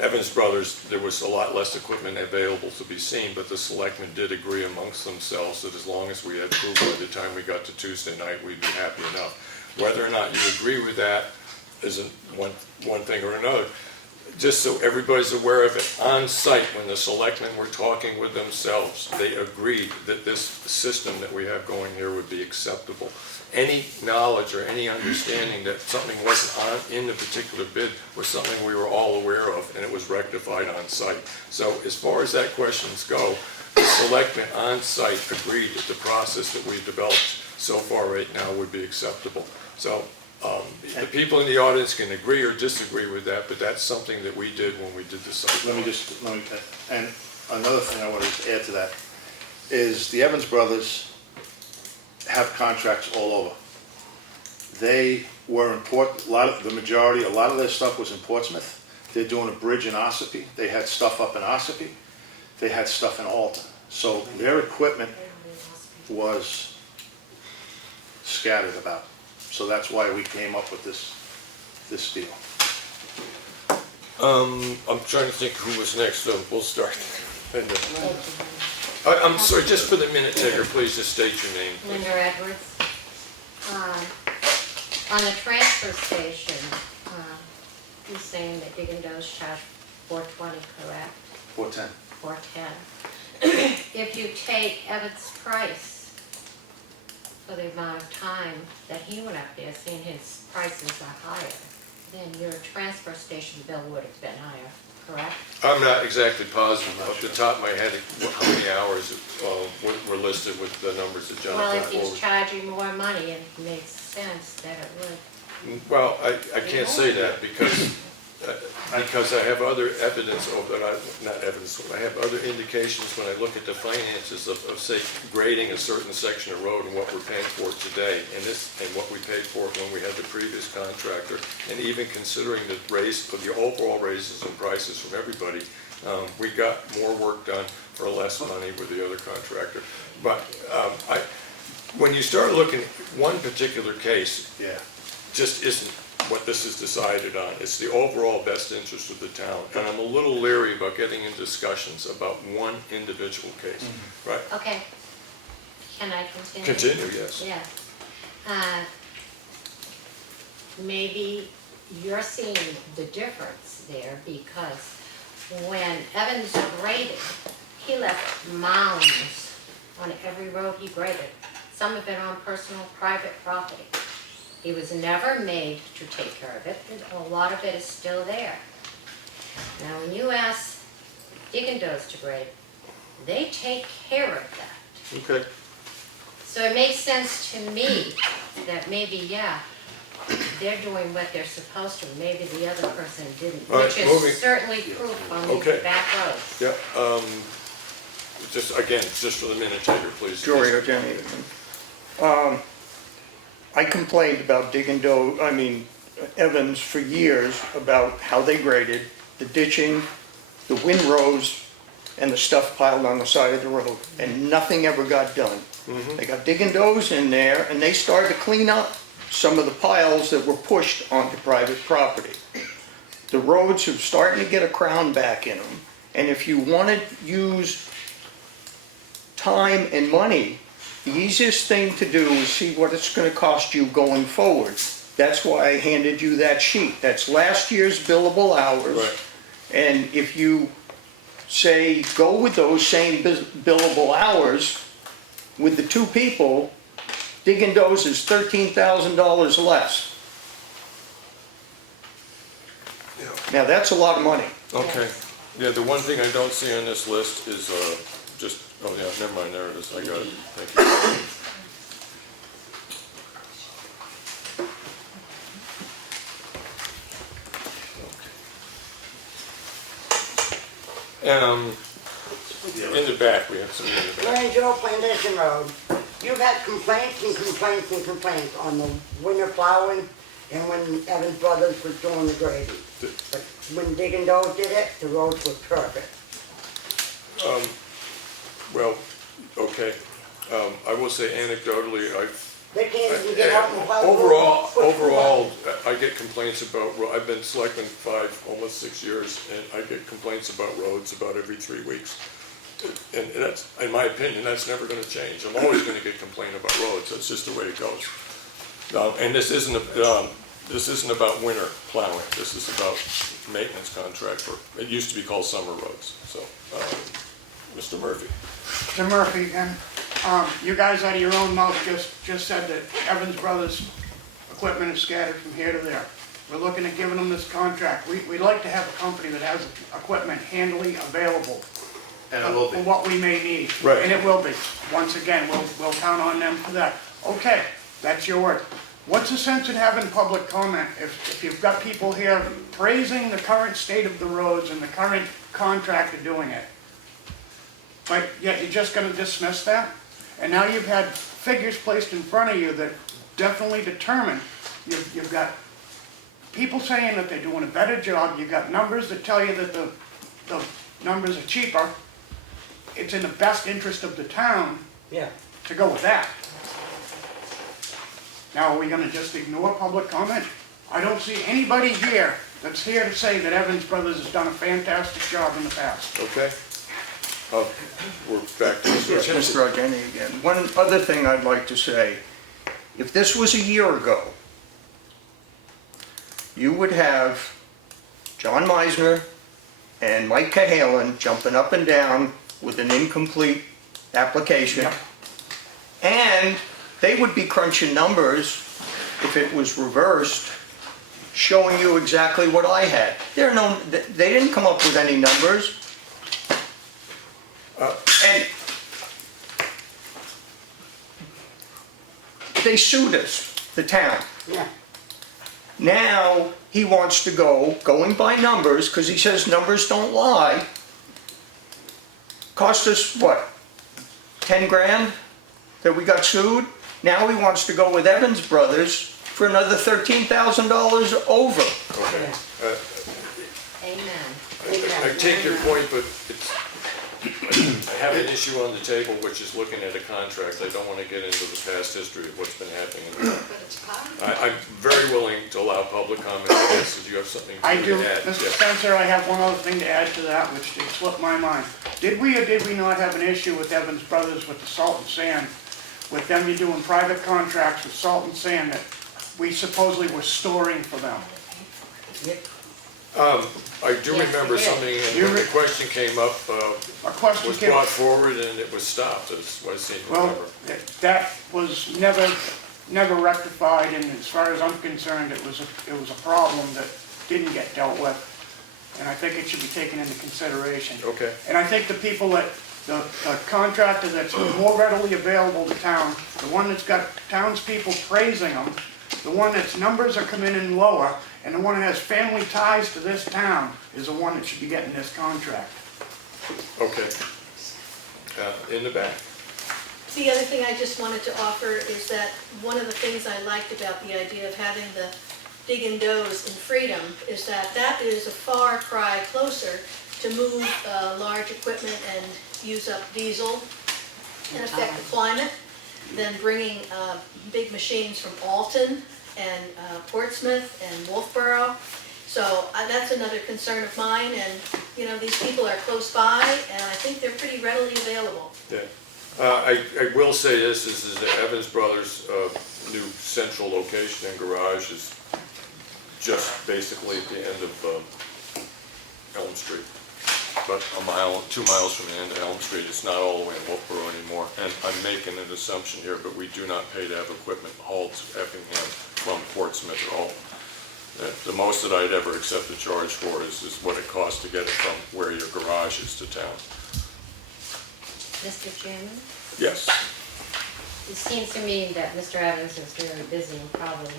Evans Brothers, there was a lot less equipment available to be seen, but the selectmen did agree amongst themselves that as long as we had proof by the time we got to Tuesday night, we'd be happy enough. Whether or not you agree with that isn't one thing or another. Just so everybody's aware of it, on site, when the selectmen were talking with themselves, they agreed that this system that we have going here would be acceptable. Any knowledge or any understanding that something wasn't in the particular bid was something we were all aware of, and it was rectified on site. So as far as that questions go, the selectmen on site agreed that the process that we've developed so far right now would be acceptable. So The people in the audience can agree or disagree with that, but that's something that we did when we did the site. And another thing I wanted to add to that is the Evans Brothers have contracts all over. They were in a lot of their stuff was in Portsmouth. They're doing a bridge in Ossipee. They had stuff up in Ossipee. They had stuff in Alton. So their equipment was scattered about. So that's why we came up with this deal. I'm trying to think who was next, so we'll start. I'm sorry, just for the minute taker, please just state your name. Linda Edwards. On the transfer station, he's saying that Dig and Doe's charge $420, correct? 410. $410. If you take Evan's price for the amount of time that he went up there, seeing his prices are higher, then your transfer station bill would have been higher, correct? I'm not exactly positive off the top of my head how many hours were listed with the numbers that John Well, put if he's forward. charging more money, it makes sense that it would. Well, I can't say that because I have other evidence, I have other indications when I look at the finances of say, grading a certain section of road and what we're paying for today, and what we paid for it when we had the previous contractor, and even considering the raise of the overall raises in prices from everybody, we got more work done for less money with the other contractor. But when you start looking at one particular case, just isn't what this is decided on. It's the overall best interest of the town. And I'm a little leery about getting in discussions about one individual case, right? Okay. Can I continue? Continue, yes. Yeah. Maybe you're seeing the difference there because when Evans graded, he left mounds on every road he graded, some of it on personal, private property. He was never made to take care of it, and a lot of it is still there. Now, when you ask Dig and Doe's to grade, they take care of that. Okay. So it makes sense to me that maybe, yeah, they're doing what they're supposed to, maybe the other person didn't, All right, which moving. is certainly proof on Okay. these back roads. Yeah, just, again, just for the minute taker, please. Jory or Jenny. I complained about Evans for years about how they graded, the ditching, the windrows, and the stuff piled on the side of the road, and nothing ever got done. They got Dig and Doe's in there, and they started to clean up some of the piles that were pushed onto private property. The roads are starting to get a crown back in them, and if you want to use time and money, the easiest thing to do is see what it's going to cost you going forward. That's why I handed you that sheet. That's last year's billable hours. Right. And if you say, go with those same billable hours with the two people, Dig and Doe's is $13,000 less. Now, that's a lot of money. Okay. Yeah, the one thing I don't see on this list is just, oh yeah, never mind, there it is, I got it, thank you. In the back, we have some in the back. Mary Jo, Plantation Road. You've had complaints and complaints and complaints on the winter plowing and when Evans Brothers was doing the grading. But when Dig and Doe did it, the roads were perfect. Well, okay, I will say anecdotally, They can't even get out and plow the road. overall, I get complaints about, I've been selectman almost 6 years, and I get complaints about roads about every 3 weeks. And that's, in my opinion, that's never gonna change. I'm always gonna get complained about roads, that's just the way it goes. And this isn't about winter plowing, this is about maintenance contract for, it used to be called summer roads, so, Mr. Murphy. Mr. Murphy, and you guys out of your own mouth just said that Evans Brothers equipment is scattered from here to there. We're looking at giving them this contract. We'd like to have a company that has equipment handily available And it will be. for what we may need. Right. And it will be. Once again, we'll count on them for that. Okay, that's your word. What's the sense in having public comment if you've got people here praising the current state of the roads and the current contractor doing it? But yet you're just gonna dismiss that? And now you've had figures placed in front of you that definitely determine, you've got people saying that they're doing a better job, you've got numbers that tell you that the numbers are cheaper. It's in the best interest of the town Yeah. to go with that. Now, are we gonna just ignore public comment? I don't see anybody here that's here to say that Evans Brothers has done a fantastic job in the past. Okay. We're back to Yes, Mr. Mr. Argeni again. One other thing I'd like to say, if this was a year ago, you would have John Meisner and Mike Cahalan jumping up and down with an incomplete application. Yep. And they would be crunching numbers, if it was reversed, showing you exactly what I had. They didn't come up with any numbers. And they sued us, the town. Yeah. Now, he wants to going by numbers, because he says numbers don't lie. Cost us, what, 10 grand that we got sued? Now he wants to go with Evans Brothers for another $13,000 over. Okay. Amen. I take your point, but it's, I have an issue on the table, which is looking at a contract. I don't want to get into the past history of what's been happening. I'm very willing to allow public comment. Yes, if you have something to I add. do, Yes. Mr. Spencer, I have one other thing to add to that, which did slip my mind. Did we or did we not have an issue with Evans Brothers with the salt and sand? With them, you're doing private contracts with salt and sand that we supposedly were storing for them. I do Yes, remember we did. something, and when the question came up, A question was came, brought forward and it was stopped, is what I seem to well, remember. that was never rectified, and as far as I'm concerned, it was a problem that didn't get dealt with. And I think it should be taken into consideration. Okay. And I think the people that, the contractor that's more readily available to town, the one that's got townspeople praising them, the one that's numbers are coming in lower, and the one that has family ties to this town is the one that should be getting this contract. Okay. In the back. The other thing I just wanted to offer is that one of the things I liked about the idea of having the dig and doze in Freedom is that that is a far cry closer to move large equipment and use up diesel and affect the climate than bringing big machines from Alton and Portsmouth and Wolfboro. So that's another concern of mine, and you know, these people are close by, and I think they're pretty readily available. Yeah. I will say this, is that Evans Brothers' new central location and garage is just basically at the end of Elm Street. But a mile, 2 miles from the end of Elm Street. It's not all the way in Wolfboro anymore. And I'm making an assumption here, but we do not pay to have equipment hauled to Effingham from Portsmouth at all. The most that I'd ever accept a charge for is what it costs to get it from where your garage is to town. Mr. Chairman, Yes. it seems to me that Mr. Evans is very busy, probably.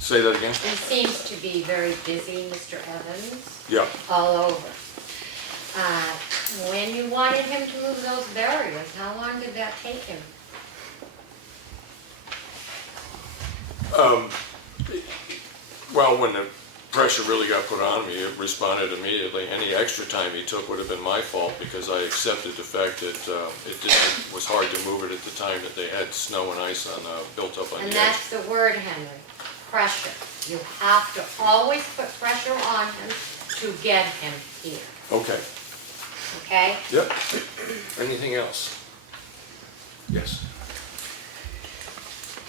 Say that again? He seems to be very busy, Mr. Evans, Yeah. all over. When you wanted him to move those barriers, how long did that take him? Well, when the pressure really got put on me, it responded immediately. Any extra time he took would have been my fault, because I accepted the fact that it was hard to move it at the time that they had snow and ice on built up on And the edge. that's the word, Henry, pressure. You have to always put pressure on him to get him here, Okay. okay? Yep. Anything else? Yes.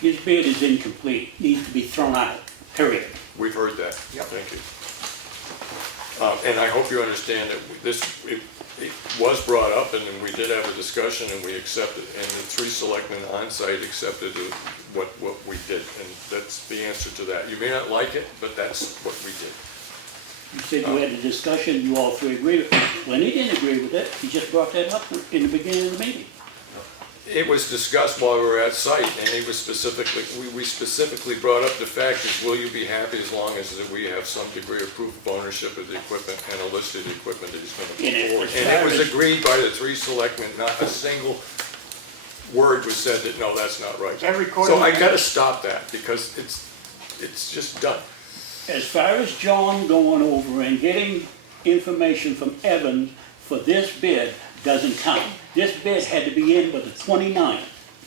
His bid is incomplete, needs to be thrown out, period. We've heard that. Yep. Thank you. And I hope you understand that it was brought up, and then we did have a discussion, and we accepted, and the 3 selectmen on site accepted what we did, and that's the answer to that. You may not like it, but that's what we did. You said you had a discussion, you all 3 agreed with it. When he didn't agree with it, he just brought that up in the beginning of the meeting. it was discussed while we were at site, and we specifically brought up the fact is, will you be happy as long as we have some degree of proof of ownership of the equipment and a list of the equipment that he's gonna put forward? And it was agreed by the 3 selectmen, not a single word was said that, no, that's not right. So I gotta stop that, because it's just done. As far as John going over and getting information from Evans for this bid doesn't count. This bid had to be in by the 29th,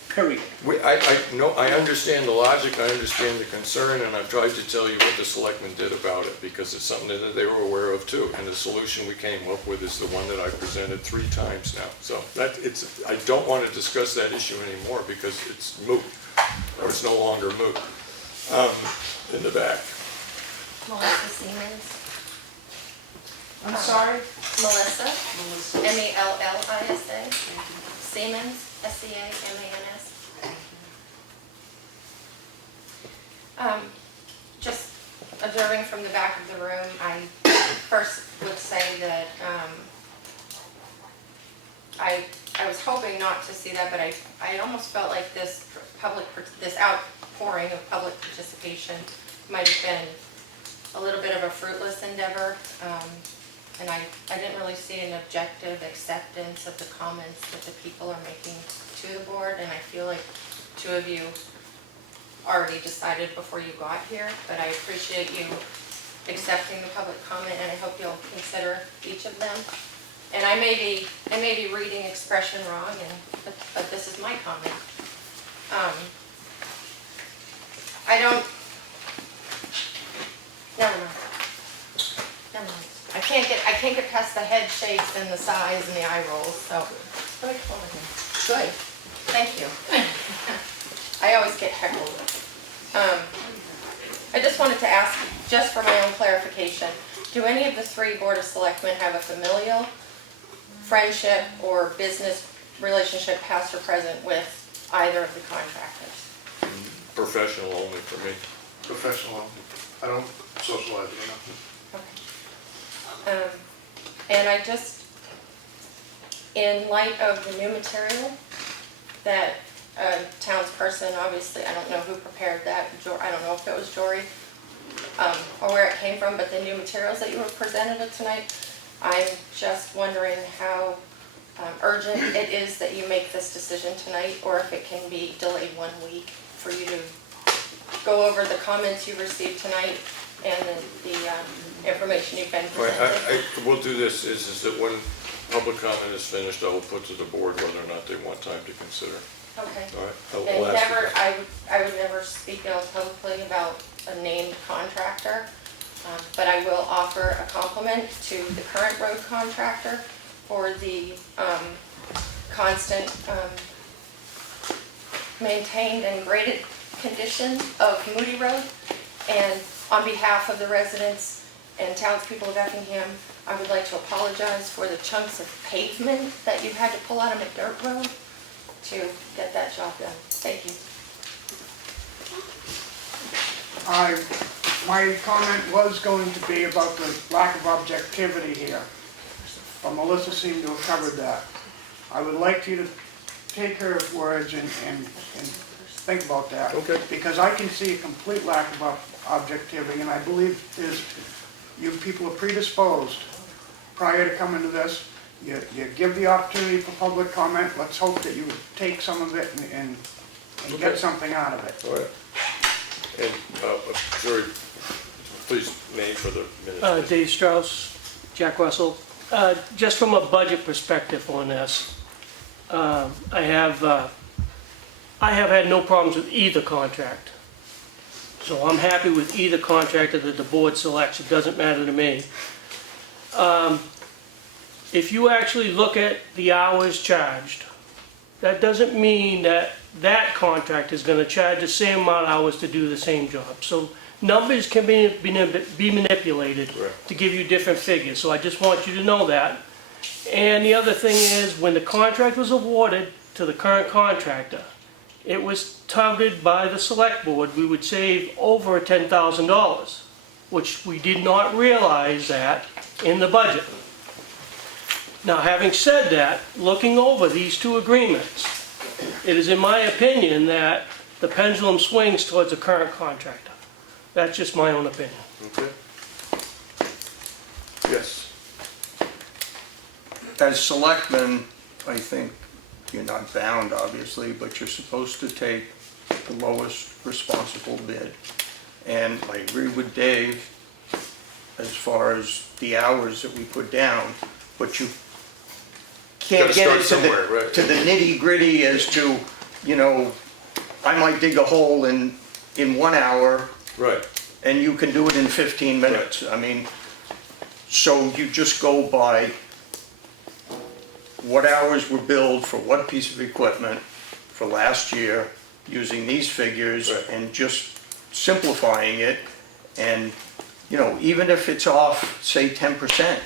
period. I understand the logic, I understand the concern, and I've tried to tell you what the selectmen did about it, because it's something that they were aware of too. And the solution we came up with is the one that I presented 3 times now. So I don't want to discuss that issue anymore, because it's moot, or it's no longer moot. In the back. Melissa Siemens. I'm sorry? Melissa, Mellisa, Siemens, SEAMANS. Just observing from the back of the room, I first would say that I was hoping not to see that, but I almost felt like this outpouring of public participation might have been a little bit of a fruitless endeavor. And I didn't really see an objective acceptance of the comments that the people are making to the board, and I feel like 2 of you already decided before you got here, but I appreciate you accepting the public comment, and I hope you'll consider each of them. And I may be reading expression wrong, but this is my comment. Never mind. I can't get past the head shakes and the sighs and the eye rolls, so. Good, thank you. I always get heckled. I just wanted to ask, just for my own clarification, do any of the 3 Board of Selectmen have a familial, friendship, or business relationship, past or present, with either of the contractors? Professional only for me. Professional, I don't socialize with enough. And I just, in light of the new material that a townsperson, obviously, I don't know who prepared that, I don't know if it was Jory, or where it came from, but the new materials that you were presented with tonight, I'm just wondering how urgent it is that you make this decision tonight, or if it can be delayed 1 week for you to go over the comments you received tonight and the information you've been presented. We'll do this, is that when public comment is finished, I will put to the board whether or not they want time to consider. Okay. All right? And I'll ask never, you. I would never speak out publicly about a named contractor, but I will offer a compliment to the current road contractor for the constant maintained and graded condition of Moody Road. And on behalf of the residents and townspeople of Effingham, I would like to apologize for the chunks of pavement that you had to pull out of a dirt road to get that job done. Thank you. My comment was going to be about the lack of objectivity here, but Melissa seemed to have covered that. I would like you to take her words and think about that. Okay. Because I can see a complete lack of objectivity, and I believe you people are predisposed prior to coming to this. You give the opportunity for public comment. Let's hope that you take some of it and get something out of it. All right. And, Jory, please name for the minutes. Dave Strauss, Jack Russell. Just from a budget perspective on this, I have had no problems with either contract. So I'm happy with either contractor that the board selects. It doesn't matter to me. If you actually look at the hours charged, that doesn't mean that that contract is going to charge the same amount of hours to do the same job. So numbers can be manipulated to give you different figures. So I just want you to know that. And the other thing is, when the contract was awarded to the current contractor, it was touted by the select board we would save over $10,000, which we did not realize that in the budget. Now, having said that, looking over these 2 agreements, it is in my opinion that the pendulum swings towards the current contractor. That's just my own opinion. Okay. Yes. As selectmen, I think you're not bound, obviously, but you're supposed to take the lowest responsible bid. And I agree with Dave as far as the hours that we put down, but you can't Gotta get start into somewhere, right. to the nitty-gritty as to, you know, I might dig a hole in 1 hour Right. and you can do it in 15 minutes. I mean, so you just go by what hours were billed for what piece of equipment for last year, using these figures Right. and just simplifying it. And, you know, even if it's off, say, 10%,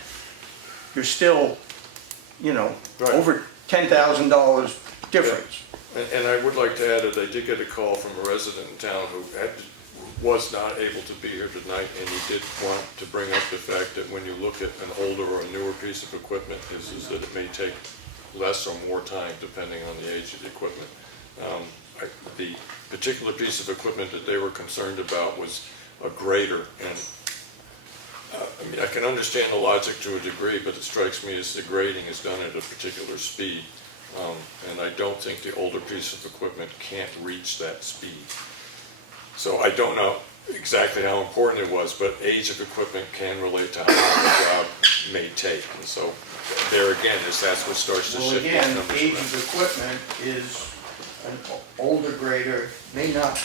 you're still, you know, Right. over $10,000 difference. And I would like to add that I did get a call from a resident in town who was not able to be here tonight, and he did want to bring up the fact that when you look at an older or a newer piece of equipment, is that it may take less or more time depending on the age of the equipment. The particular piece of equipment that they were concerned about was a grader, and I mean, I can understand the logic to a degree, but it strikes me as the grading is done at a particular speed. And I don't think the older piece of equipment can't reach that speed. So I don't know exactly how important it was, but age of equipment can relate to how long the job may take. And so there again, that's what starts to Well, shift these again, numbers age around. of equipment is an older grader may not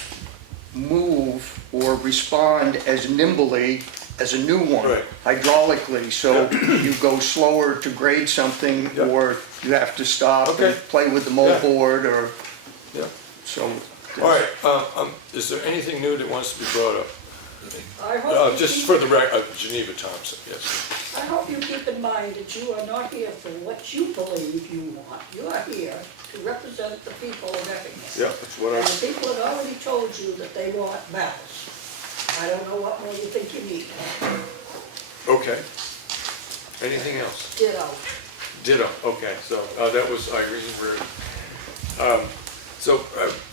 move or respond as nimbly as a new one Right. hydraulically, so you go slower to grade something, Yeah. or you have to stop Okay. and play with the Yeah. moldboard, or, Yeah. so. All right, is there anything new that wants to be brought up? I hope you Just keep- for the record, Geneva Thompson, yes. I hope you keep in mind that you are not here for what you believe you want. You are here to represent the people of Effingham. Yeah, that's what And the people have already told you that they want balance. I don't know what more you think you need. Okay. Anything else? Ditto. Ditto, okay, so that was Irene Reardon.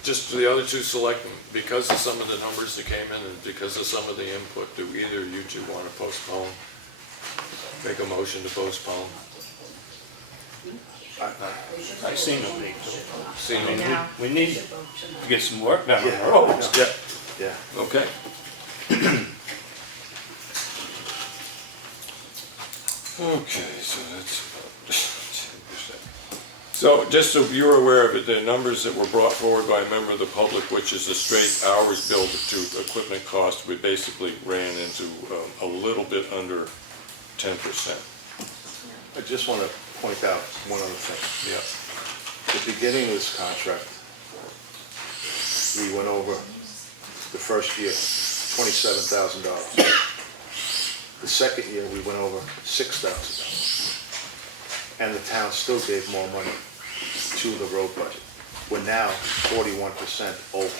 Just for the other two selectmen, because of some of the numbers that came in and because of some of the input, do either of you two want to postpone? Make a motion to postpone? I see no need to. See, I mean, No. we need to get some work done on the roads. Yeah, Yeah. okay. Okay, so that's about 10%. So just so you're aware of it, the numbers that were brought forward by a member of the public, which is the straight hours billed to equipment cost, we basically ran into a little bit under 10%. I just want to point out one other thing. Yeah. At the beginning of this contract, we went over the first year, $27,000. The second year, we went over $6,000. And the town still gave more money to the road budget. We're now 41% over.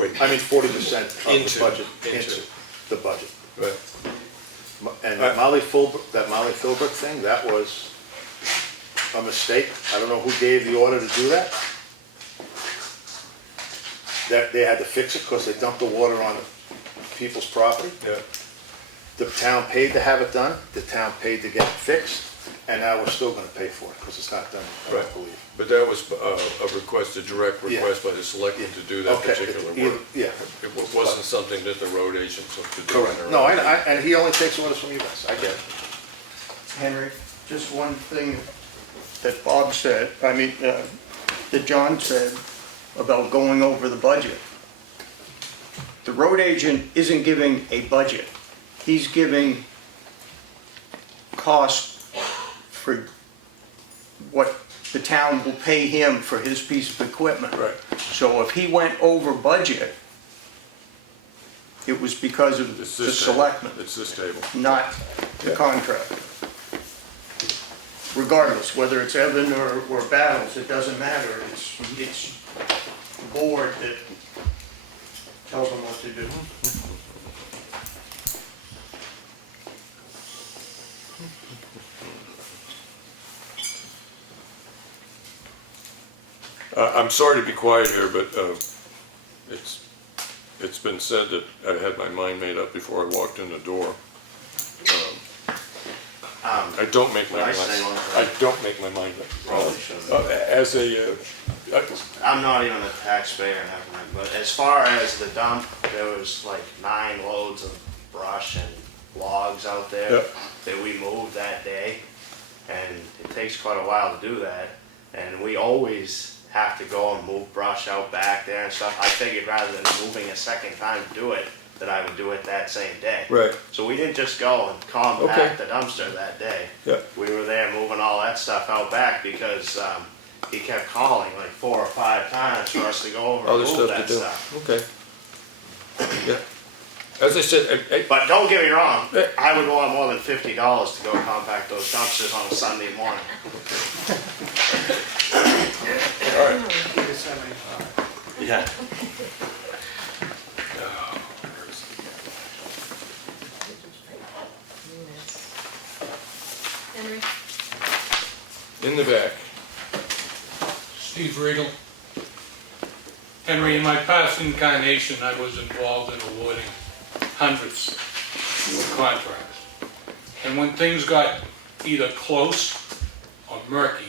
Wait, I mean, 40% of the Into. budget, Into. into the budget. right. And that Molly Philbrook thing, that was a mistake. I don't know who gave the order to do that. That they had to fix it because they dumped the water on people's property. Yeah. The town paid to have it done, the town paid to get it fixed, and now we're still gonna pay for it because it's not done, I Right. don't believe. But that was a request, a direct request by the selectmen to do that Okay, particular either- work. yeah. It wasn't something that the road agent took to do. on Correct. their No, own. and he only takes orders from you guys, I get it. Henry, just one thing that Bob said, that John said about going over the budget. The road agent isn't giving a budget. He's giving cost for what the town will pay him for his piece of equipment. Right. So if he went over budget, it was because of the It's this table. selectmen, It's this table. not the Yeah. contractor. Regardless, whether it's Evan or Battles, it doesn't matter. It's the board that tells them what to do. I'm sorry to be quiet here, but it's been said that I had my mind made up before I walked in the door. I don't make my mind. I don't make my mind up. As a, I'm not even a taxpayer and everything, but as far as the dump, there was like 9 loads of brush and logs out there Yep. that we moved that day. And it takes quite a while to do that. And we always have to go and move brush out back there and stuff. I figured rather than moving a second time to do it, that I would do it that same day. right, So we didn't just go and compact the dumpster that day. yeah, We were there moving all that stuff out back because he kept calling like 4 or 5 times for us to go over and other move stuff that to do. stuff. Okay. Yeah. As I said, But don't get me wrong, I would want more than $50 to go compact those dumpsters on a Sunday morning. all right. Yeah. Henry? In the back. Steve Riegel. Henry, in my past incarnation, I was involved in awarding hundreds of contracts. And when things got either close or murky,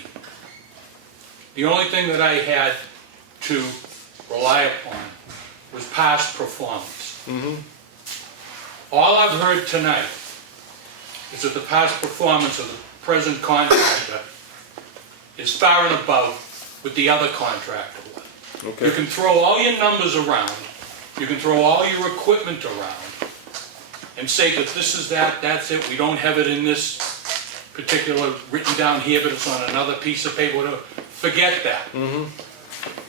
the only thing that I had to rely upon was past performance. All I've heard tonight is that the past performance of the present contractor is far and above what the other contractor was. Okay. You can throw all your numbers around, you can throw all your equipment around, and say that this is that, that's it, we don't have it in this particular written down here, but it's on another piece of paper, whatever. Forget that.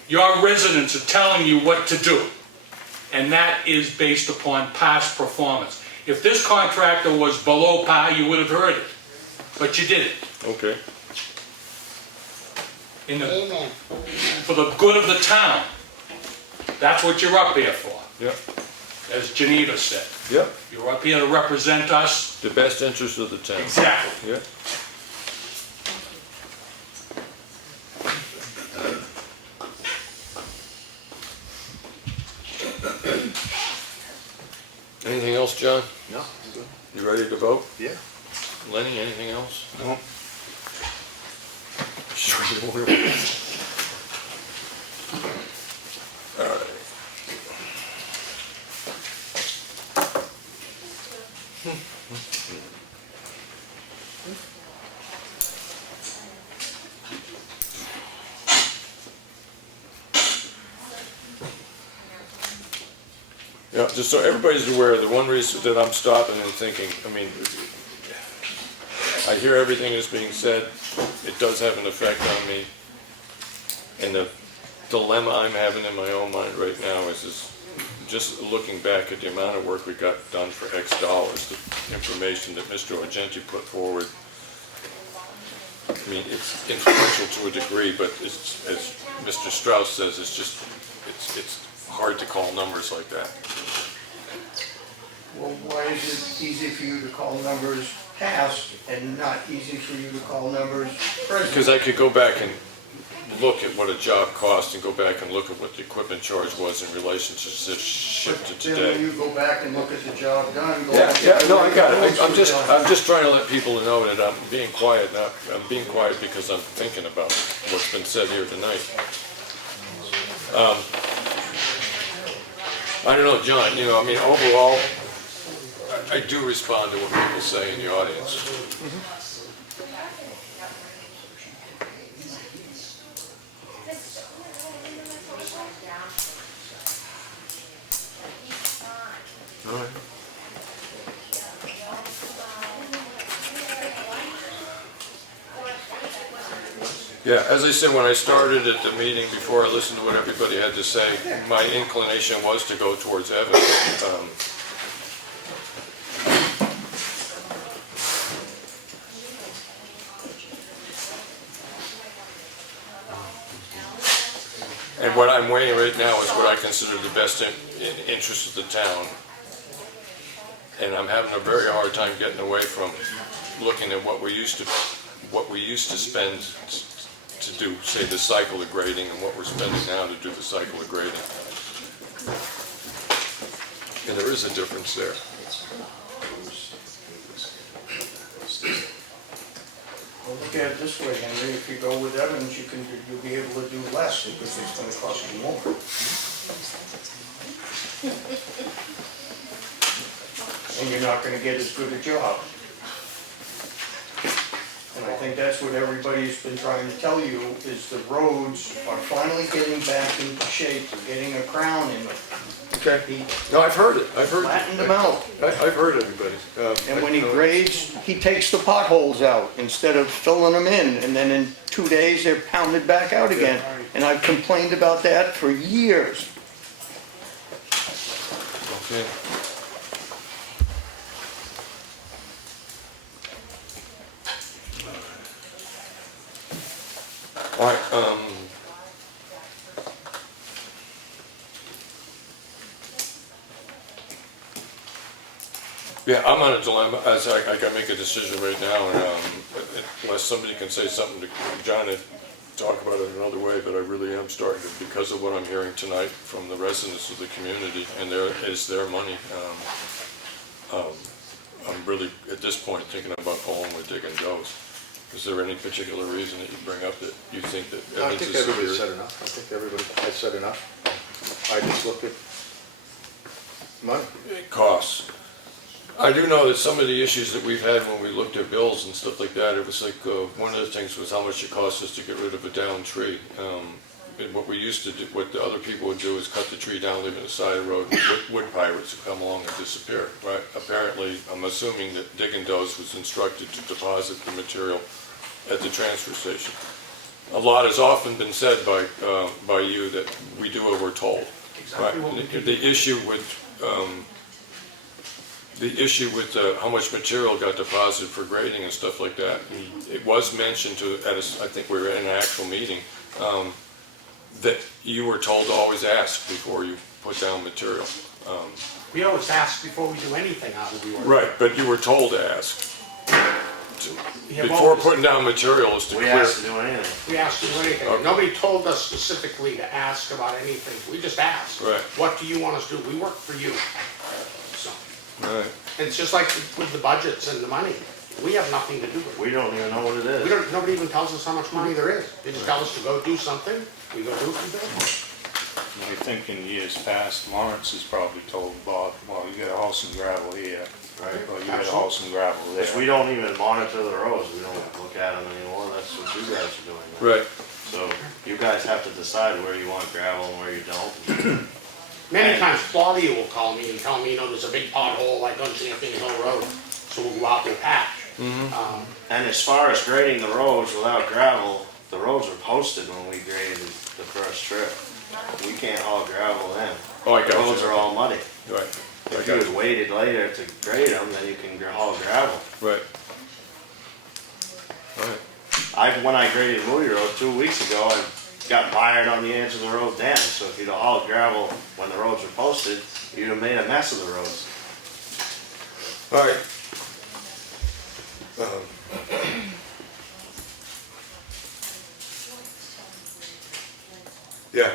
Your residents are telling you what to do, and that is based upon past performance. If this contractor was below par, you would have heard it, but you didn't. Okay. Amen. For the good of the town. That's what you're up here for, Yeah. as Geneva said. Yeah. You're up here to represent us. The best interest of the town. Exactly. Yeah. Anything else, John? No. You ready to vote? Yeah. Lenny, anything else? No. Sure you want to. All right. Yeah, just so everybody's aware, the one reason that I'm stopping and thinking, I mean, I hear everything that's being said, it does have an effect on me. And the dilemma I'm having in my own mind right now is just looking back at the amount of work we got done for X dollars, the information that Mr. Argenti put forward. I mean, it's influential to a degree, but it's, as Mr. Strauss says, it's just, it's hard to call numbers like that. Well, why is it easy for you to call numbers past and not easy for you to call numbers present? Because I could go back and look at what a job cost and go back and look at what the equipment charge was in relation to this shift to Then when today. you go back and look at the job done, go Yeah, back yeah, and no, look I got at it. those I'm jobs. just trying to let people know that I'm being quiet, I'm being quiet because I'm thinking about what's been said here tonight. I don't know, John, you know, I mean, overall, I do respond to what people say in the audience. All right. Yeah, as I said, when I started at the meeting, before I listened to what everybody had to say, my inclination was to go towards Evan. And what I'm weighing right now is what I consider the best interest of the town. And I'm having a very hard time getting away from looking at what we used to spend to do, say, the cycle of grading and what we're spending now to do the cycle of grading. And there is a difference there. Well, look at it this way, Henry, if you go with Evans, you'll be able to do less because it's gonna cost you more. And you're not gonna get as good a job. And I think that's what everybody's been trying to tell you, is the roads are finally getting back into shape, we're getting a crown in them. Okay. No, I've heard it. I've heard. Flattened them out. I've heard everybody. And when he grades, he takes the potholes out instead of filling them in, and then in 2 days, they're pounded back out again. And I've complained about that for years. Okay. All right, yeah, I'm on a dilemma, as I can make a decision right now, and, unless somebody can say something to John and talk about it another way, but I really am starting to, because of what I'm hearing tonight from the residents of the community, and it's their money. I'm really, at this point, thinking about pulling with digging does. Is there any particular reason that you bring up that you think that No, I Evans think is everybody superior? said enough. I think everybody has said enough. I just look at money. It costs. I do know that some of the issues that we've had when we looked at bills and stuff like that, it was like, one of the things was how much it cost us to get rid of a downed tree. And what we used to do, what the other people would do is cut the tree down, leave it on the side of the road, wood pirates would come along and disappear, right? Apparently, I'm assuming that Diggin' Does was instructed to deposit the material at the transfer station. A lot has often been said by you that we do what we're told. Exactly what we Right? do. The issue with how much material got deposited for grading and stuff like that, it was mentioned I think we were in an actual meeting, that you were told to always ask before you put down material. We always ask before we do anything out of the ordinary. Right, but you were told to ask. Yeah, Before well, putting down material is to We clear. asked to do anything. We asked to do anything. Okay. Nobody told us specifically to ask about anything. We just asked. Right. What do you want us to do? We work for you. So, Right. it's just like with the budgets and the money. We have nothing to do with it. We don't even know what it We is. don't, nobody even tells us how much money there is. They just tell us to go do something. We go do it. I think in years past, Lawrence has probably told Bob, well, you got a haul some gravel here, Right. or you got a haul some gravel there. Because we don't even monitor the roads, we don't look at them anymore, that's what you guys are doing. Right. So you guys have to decide where you want gravel and where you don't. Many times Claudia will call me and tell me, you know, there's a big pothole like on Champion Hill Road. So we'll go out and patch. And as far as grading the roads without gravel, the roads were posted when we graded the first trip. We can't haul gravel in. Oh, I got The you. roads are all muddy. Right. If you had waited later to grade them, then you can haul gravel. Right. Right. When I graded Moody Road 2 weeks ago, I got mired on the edge of the road then. So if you'd have hauled gravel when the roads were posted, you'd have made a mess of the roads. All right. Yeah,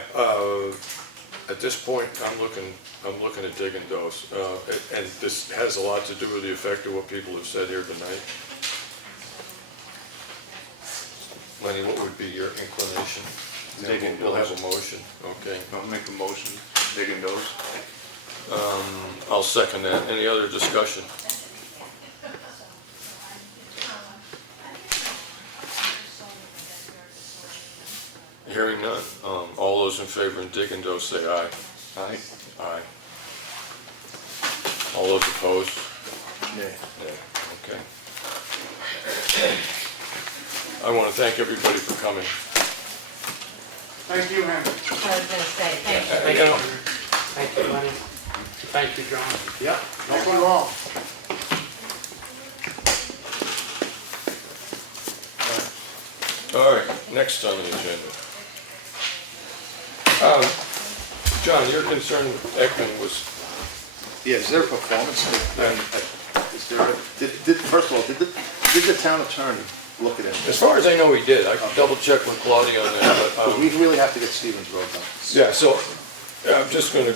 at this point, I'm looking at Diggin' Does. And this has a lot to do with the effect of what people have said here tonight. Lenny, what would be your inclination? Diggin' We'll have Does. a motion, okay. I'll make a motion, Diggin' Does. I'll second that. Any other discussion? Hearing none. All those in favor of Diggin' Does say aye. Aye. Aye. All those opposed? Yeah. Okay. I want to thank everybody for coming. Thank you, Henry. I was gonna say, thank you. Thank you. Thank you, Lenny. Thank you, John. Yep, no problem at all. All right, next on the agenda. John, your concern with Ekman was, Yeah, is there a performance? Is there, first of all, did the town attorney look at it. As far as I know, he did. I can double check with Claudia on that, but, But we really have to get Stevens Road done. yeah, so I'm just gonna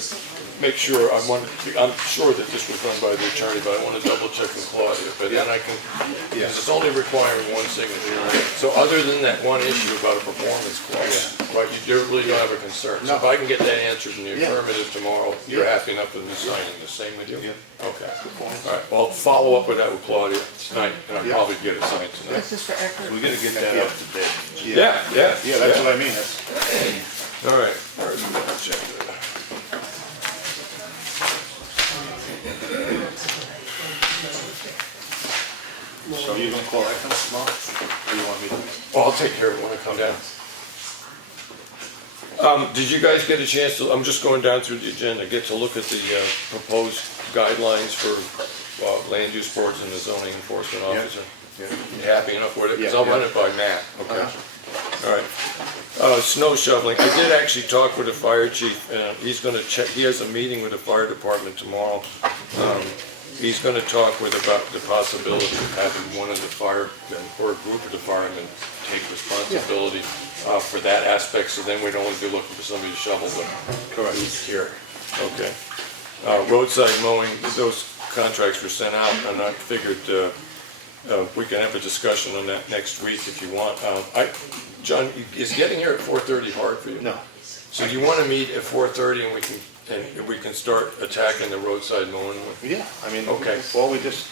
make sure, I'm sure that this was done by the attorney, but I wanna double check with Claudia, but then I can, because it's only requiring one signature. So other than that one issue about a performance clause, right, you really don't have a concern. So if I can get that answered in the Yeah. affirmative tomorrow, you're Yeah. happy enough with me signing the same with you? Yeah. Okay. All right, well, I'll follow up with that with Claudia tonight, and I'll Yeah. probably get it signed tonight. This is for Eckert. We gotta get that up to date. Yeah, yeah. Yeah, that's what I mean, that's, All right. Where's the agenda? so you're gonna call Effingham tomorrow? Or you want me to? Well, I'll take care of it when I come down. Did you guys get a chance to, I'm just going down through the agenda, get to look at the proposed guidelines for land use boards and the zoning enforcement officer? Yeah. You happy enough with it? Because Yeah, I'll yeah. run it by Matt. Okay. Uh-huh. All right. Snow shoveling. I did actually talk with the fire chief, and he's gonna check, he has a meeting with the fire department tomorrow. He's gonna talk about the possibility of having one of the firemen, or a group of the firemen, take responsibility for that aspect, so then we don't want to be looking for somebody to shovel, but Correct. who's here. Okay. Roadside mowing, those contracts were sent out, and I figured we can have a discussion on that next week if you want. John, is getting here at 4:30 hard for you? No. So you want to meet at 4:30 and we can start attacking the roadside mowing? Yeah, I mean, Okay. well, we just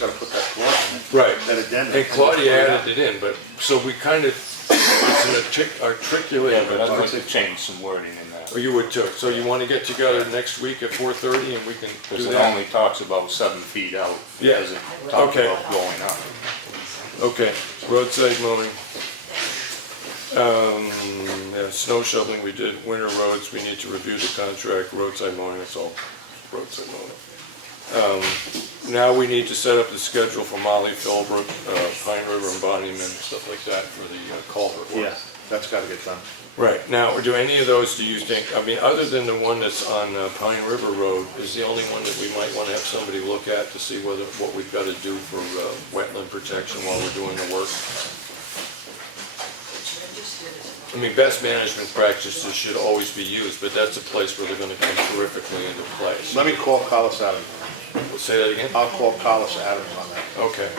gotta put that clause in. Right. That addendum. And Claudia added it in, but, so we kind of, it's an articulated. Yeah, but I'd like to change some wording in that. Oh, you would too. So you want to get together next week at 4:30 and we can do Because it that? only talks about 7 feet out. It Yeah. doesn't talk Okay. about going up. Okay, roadside mowing. Snow shoveling, we did. Winter roads, we need to review the contract. Roadside mowing, that's all roadside mowing. Now we need to set up the schedule for Molly, Philbrook, Pine River embodiment, stuff like that for the culvert work. Yeah, that's gotta get done. Right, now, do any of those, do you think, I mean, other than the one that's on Pine River Road, is the only one that we might want to have somebody look at to see what we've got to do for wetland protection while we're doing the work? I mean, best management practices should always be used, but that's a place where they're going to come terrifically into play. So Let me call Collis Adams. we'll say that again? I'll call Collis Adams on that. Okay.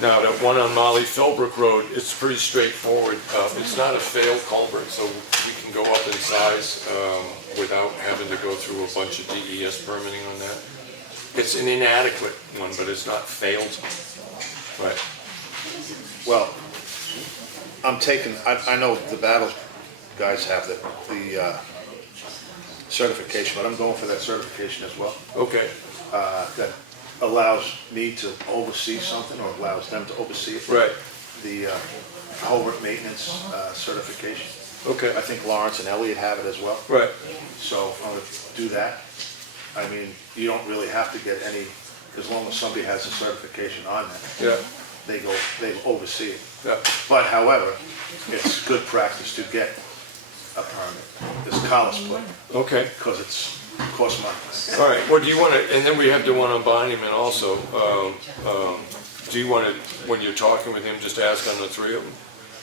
Now, that one on Molly Philbrook Road, it's pretty straightforward. It's not a failed culvert, so we can go up in size without having to go through a bunch of DES permitting on that. It's an inadequate one, but it's not failed. Right. Well, I know the Battles guys have the certification, but I'm going for that certification as well. Okay. That allows me to oversee something, or allows them to oversee it. Right. The culvert maintenance certification. Okay. I think Lawrence and Elliot have it as well. Right. So I'm gonna do that. I mean, you don't really have to get any, as long as somebody has a certification on that. Yeah. They oversee it. Yeah. But however, it's good practice to get a permit, this Collis put, Okay. because it costs money. All right, well, do you want to, and then we have the one on Bonnyman also. Do you want to, when you're talking with him, just ask on the three of them?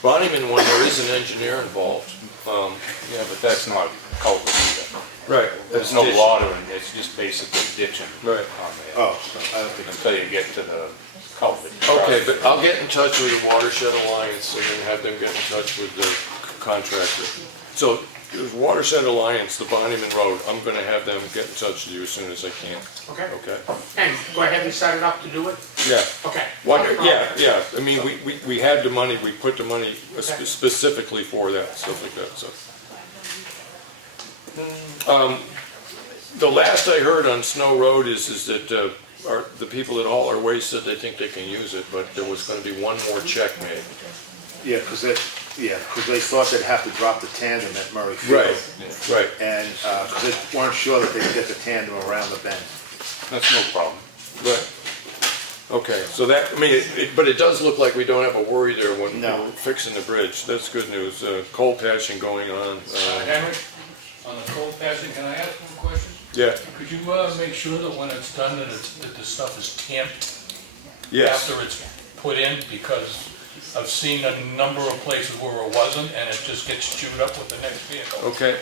Bonnyman one, there is an engineer involved. Yeah, but that's not culvert either. Right. There's no water in it, it's just basically ditching Right. on there. Oh, so I don't think, Until you get to the culvert. Okay, but I'll get in touch with the Watershed Alliance and then have them get in touch with the contractor. So, the Watershed Alliance, the Bonnyman Road, I'm gonna have them get in touch with you as soon as I can. Okay. Okay? And go ahead and set it up to do it? Yeah. Okay. Yeah, I mean, we had the money, we put the money specifically for that, stuff like that, so. The last I heard on Snow Road is that the people at Haul Our Waste said they think they can use it, but there was gonna be one more check made. yeah, because they thought they'd have to drop the tandem at Murray Field. Right. And, because they weren't sure that they could get the tandem around the bend. That's no problem. Right. Okay, so that, I mean, but it does look like we don't have a worry there when No. we're fixing the bridge. That's good news. Coal patching going on. Henry, on the coal patching, can I ask one question? Yeah, Could you make sure that when it's done, that the stuff is tamped yes. after it's put in, because I've seen a number of places where it wasn't, and it just gets chewed up with the next vehicle. Okay.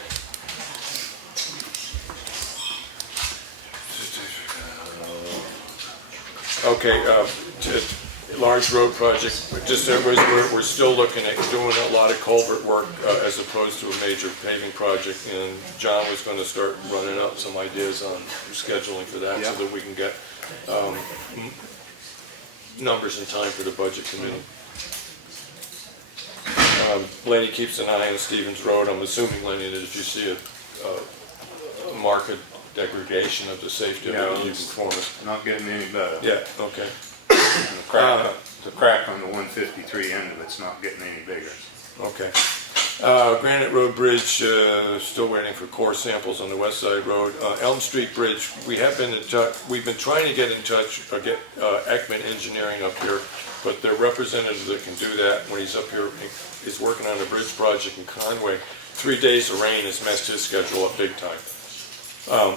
Okay, large road project, just everybody's aware, we're still looking at doing a lot of culvert work as opposed to a major paving project, and John was gonna start running up some ideas on scheduling for that so that we can get numbers in time for the budget committee. Lenny keeps an eye on Stevens Road. I'm assuming, Lenny, that if you see a marked degradation of the safety of it, you can inform us. Not getting any better. Yeah, okay. And the crack on the 153 end of it's not getting any bigger. Okay. Granite Road Bridge, still waiting for core samples on the West Side Road. Elm Street Bridge, we've been trying to get in touch, get Ekman Engineering up here, but their representative that can do that when he's up here is working on a bridge project in Conway. 3 days of rain has messed his schedule up big time.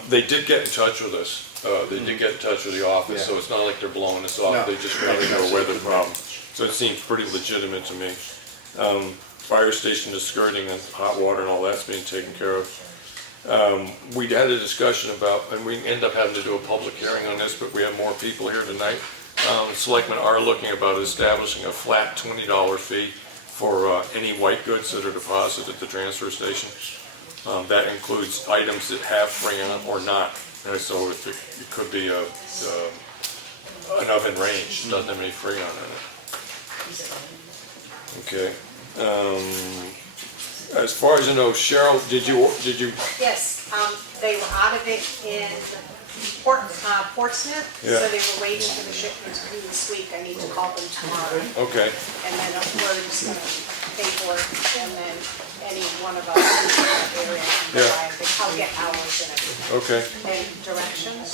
They did get in touch with us. They did get in touch with the office, so it's not like they're blowing us off. They just really know a weather problem. So it seems pretty legitimate to me. Fire station is skirting and hot water and all that's being taken care of. We had a discussion about, and we end up having to do a public hearing on this, but we have more people here tonight. Selectmen are looking about establishing a flat $20 fee for any white goods that are deposited at the transfer station. That includes items that have freon or not. So if it could be an oven range, doesn't have any freon in it. Okay. As far as you know, Cheryl, did you? Yes, they were out of it in Portsmouth, so they were waiting for the shipment to be this week. I need to call them tomorrow. Okay. And then upwards, pay for it, and then any one of us in that area can buy it. I'll get hours and everything. Okay. And directions.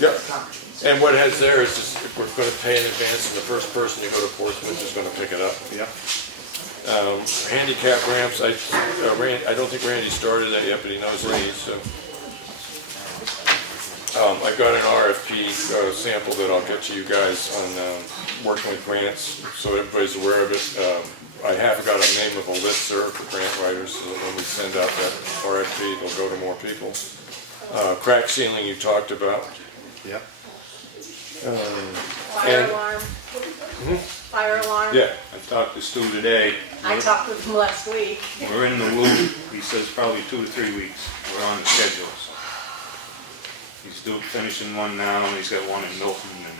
Yep. And what it has there is just, if we're going to pay in advance, and the first person you go to Portsmouth is going to pick it up. Yeah. Handicap ramps, I don't think Randy started that yet, but he knows it needs to. I got an RFP sample that I'll get to you guys on working with grants, so everybody's aware of it. I have got a name of a listserv for grant writers, so that when we send out that RFP, it'll go to more people. Crack sealing you talked about. Yeah. Fire alarm. Fire alarm. Yeah, I talked to Stu today. I talked with him last week. We're in the loop. He says probably 2 to 3 weeks. We're on the schedule. So. He's finishing one now, and he's got one in Milton, and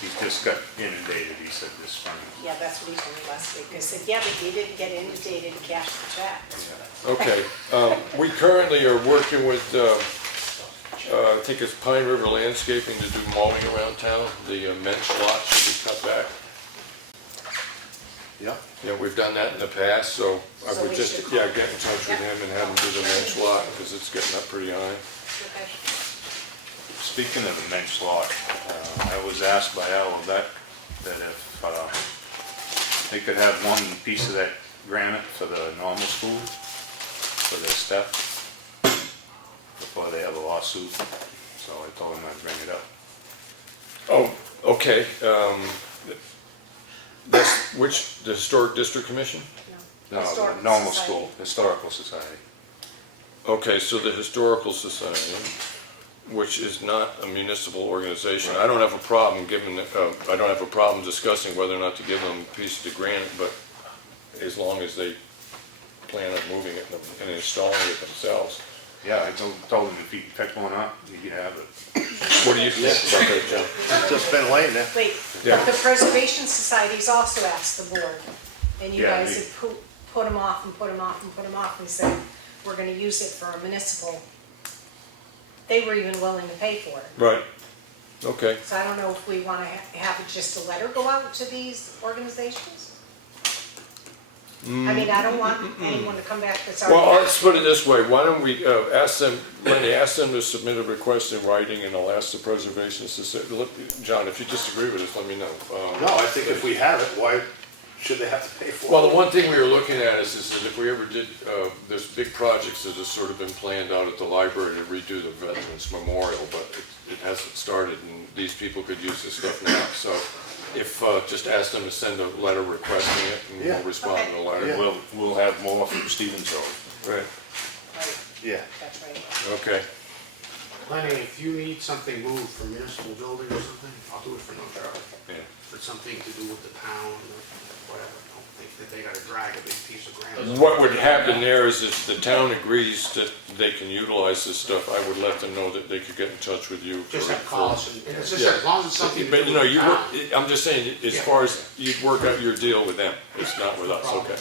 he's just got inundated, he said, this spring. Yeah, that's what he told me last week. I said, yeah, but you didn't get inundated and cash the check. Okay. We currently are working with, I think it's Pine River Landscaping to do mowing around town. The mensch lot should be cut back. Yeah. Yeah, we've done that in the past, so I would just, get in touch with him and have him do the mensch lot, because it's getting up pretty high. Okay. Speaking of the mensch lot, I was asked by Al that if they could have one piece of that granite for the normal school, for their step, before they have a lawsuit, so I told him I'd bring it up. Oh, okay. That's the Historic District Commission? No, the normal school, Historical Society. Okay, so the Historical Society, which is not a municipal organization. I don't have a problem I don't have a problem discussing whether or not to give them a piece of the granite, but as long as they plan on moving it and installing it themselves. Yeah, I told him if he picked one up, he could have it. What do you think about that, John? It's just been laying there. Wait, Yeah. the Preservation Society's also asked the board, and you Yeah, guys had put them off and put them off and put them off and said, we're gonna use it for a municipal. They were even willing to pay for it. Right. Okay. So I don't know if we wanna have just a letter go out to these organizations? I mean, I don't want anyone to come back that's already. Well, let's put it this way. Why don't we ask them, Lenny, ask them to submit a request in writing, and I'll ask the Preservation Society. John, if you disagree with us, let me know. No, I think if we have it, why should they have to pay for it? Well, the one thing we were looking at is that if we ever did, there's big projects that have sort of been planned out at the library to redo the Veterans Memorial, but it hasn't started, and these people could use this stuff now. So if, just ask them to send a letter requesting it, and Yeah. we'll respond to the letter. And we'll have more from Stevens Road. Right, Yeah. That's right. okay. Lenny, if you need something moved from municipal building or something, I'll do it for no charge. Yeah. But something to do with the town or whatever, don't think that they gotta drag a big piece of granite. What would happen there is if the town agrees that they can utilize this stuff, I would let them know that they could get in touch with you. Just for- have calls and, it's just Yeah. as long as it's something to But, do you know, with the you work, town. I'm just saying, as Yeah. far as, you'd work out your deal with them, it's not with us, okay?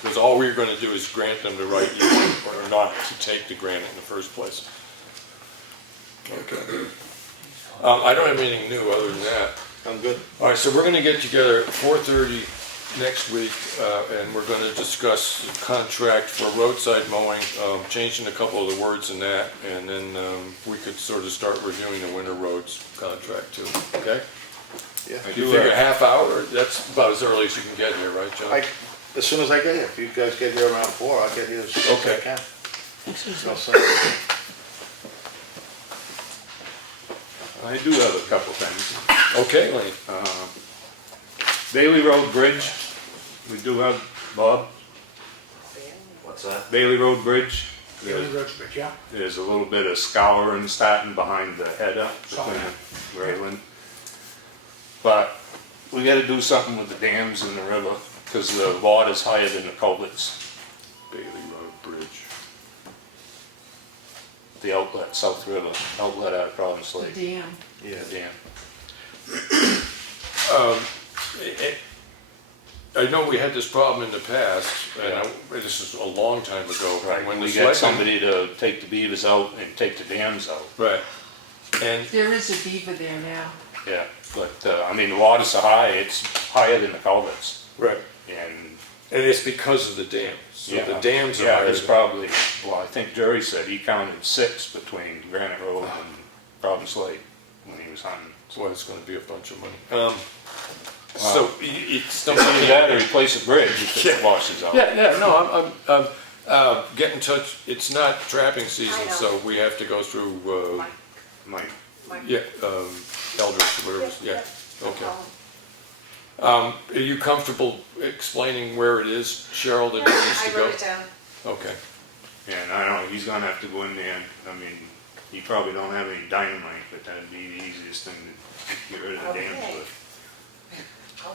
Because all we're gonna do is grant them the right or not to take the grant in the first place. Okay. I don't have anything new other than that. I'm good. All right, so we're gonna get together at 4:30 next week, and we're gonna discuss the contract for roadside mowing, changing a couple of the words in that, and then we could sort of start reviewing the winter roads contract too, okay? Yeah. You figure a half hour, that's about as early as you can get here, right, John? As soon as I get here. If you guys get here around 4, I'll get here as soon as I Okay. can. No sense. I do have a couple things. Okay, Lenny. Bailey Road Bridge, we do have, Bob, What's that? Bailey Road Bridge. Bailey Road Bridge, yeah. There's a little bit of scouring starting behind the header Saw between that. the railing. But we gotta do something with the dams in the river, because the water's higher than the culverts. Bailey Road Bridge. The outlet, South River, outlet out of Providence Lake. Damn. Yeah, dam. I know we had this problem in the past, and this is a long time ago. Right, when we the get selectmen- somebody to take the beavers out and take the dams out. Right. And, There is a beaver there now. Yeah, but, I mean, the water's so high, it's higher than the culverts. right, And, and it's because of the dams. So yeah. the dams are Yeah, higher there's than- probably, well, I think Jerry said he counted 6 between Granite Road and Providence Lake when he was hunting. That's why it's gonna be a bunch of money. So, it's Either that or replace a bridge if it washes out. Yeah, no, I'm, get in touch, it's not trapping season, I know. so we have to go through, Mike, yeah, Eldridge, whatever, yeah, No okay. problem. Are you comfortable explaining where it is, Cheryl, that it needs to I go? wrote it down. Okay, and I don't know, he's gonna have to go in there, I mean, he probably don't have any dynamite, but that'd be the easiest thing to get rid of the dams Okay. with.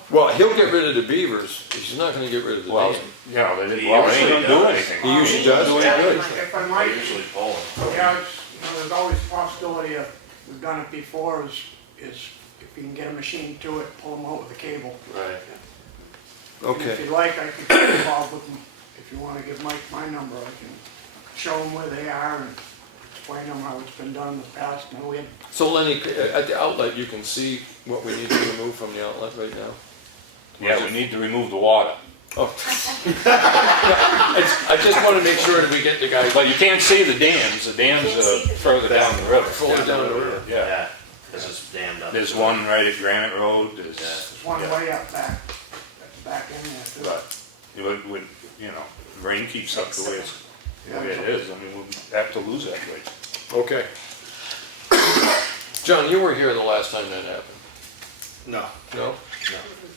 well, he'll get rid of the beavers, he's not gonna get rid of the Well, dam. yeah, they He ain't usually gonna do does. anything. He usually does? Do any good. If I I might, usually pull them. yeah, it's, there's always a possibility of, we've done it before, is if you can get a machine to it, pull them out with a cable. Right. If Okay, you'd like, I could get involved with them, if you wanna give Mike my number, I can show them where they are and explain them how it's been done in the past, and we had, so Lenny, at the outlet, you can see what we need to remove from the outlet right now? Yeah, we need to remove the water. Oh. I just wanna make sure that we get the guy. But you can't see the dams are further down the river. Further down the river. Yeah, Yeah, because it's dammed up. there's one right at Granite Road, there's, there's one way up back, that's back in there too. but, you know, rain keeps up the way it is, I mean, we'll have to lose that bridge. Okay. John, you were here the last time that happened, No, no?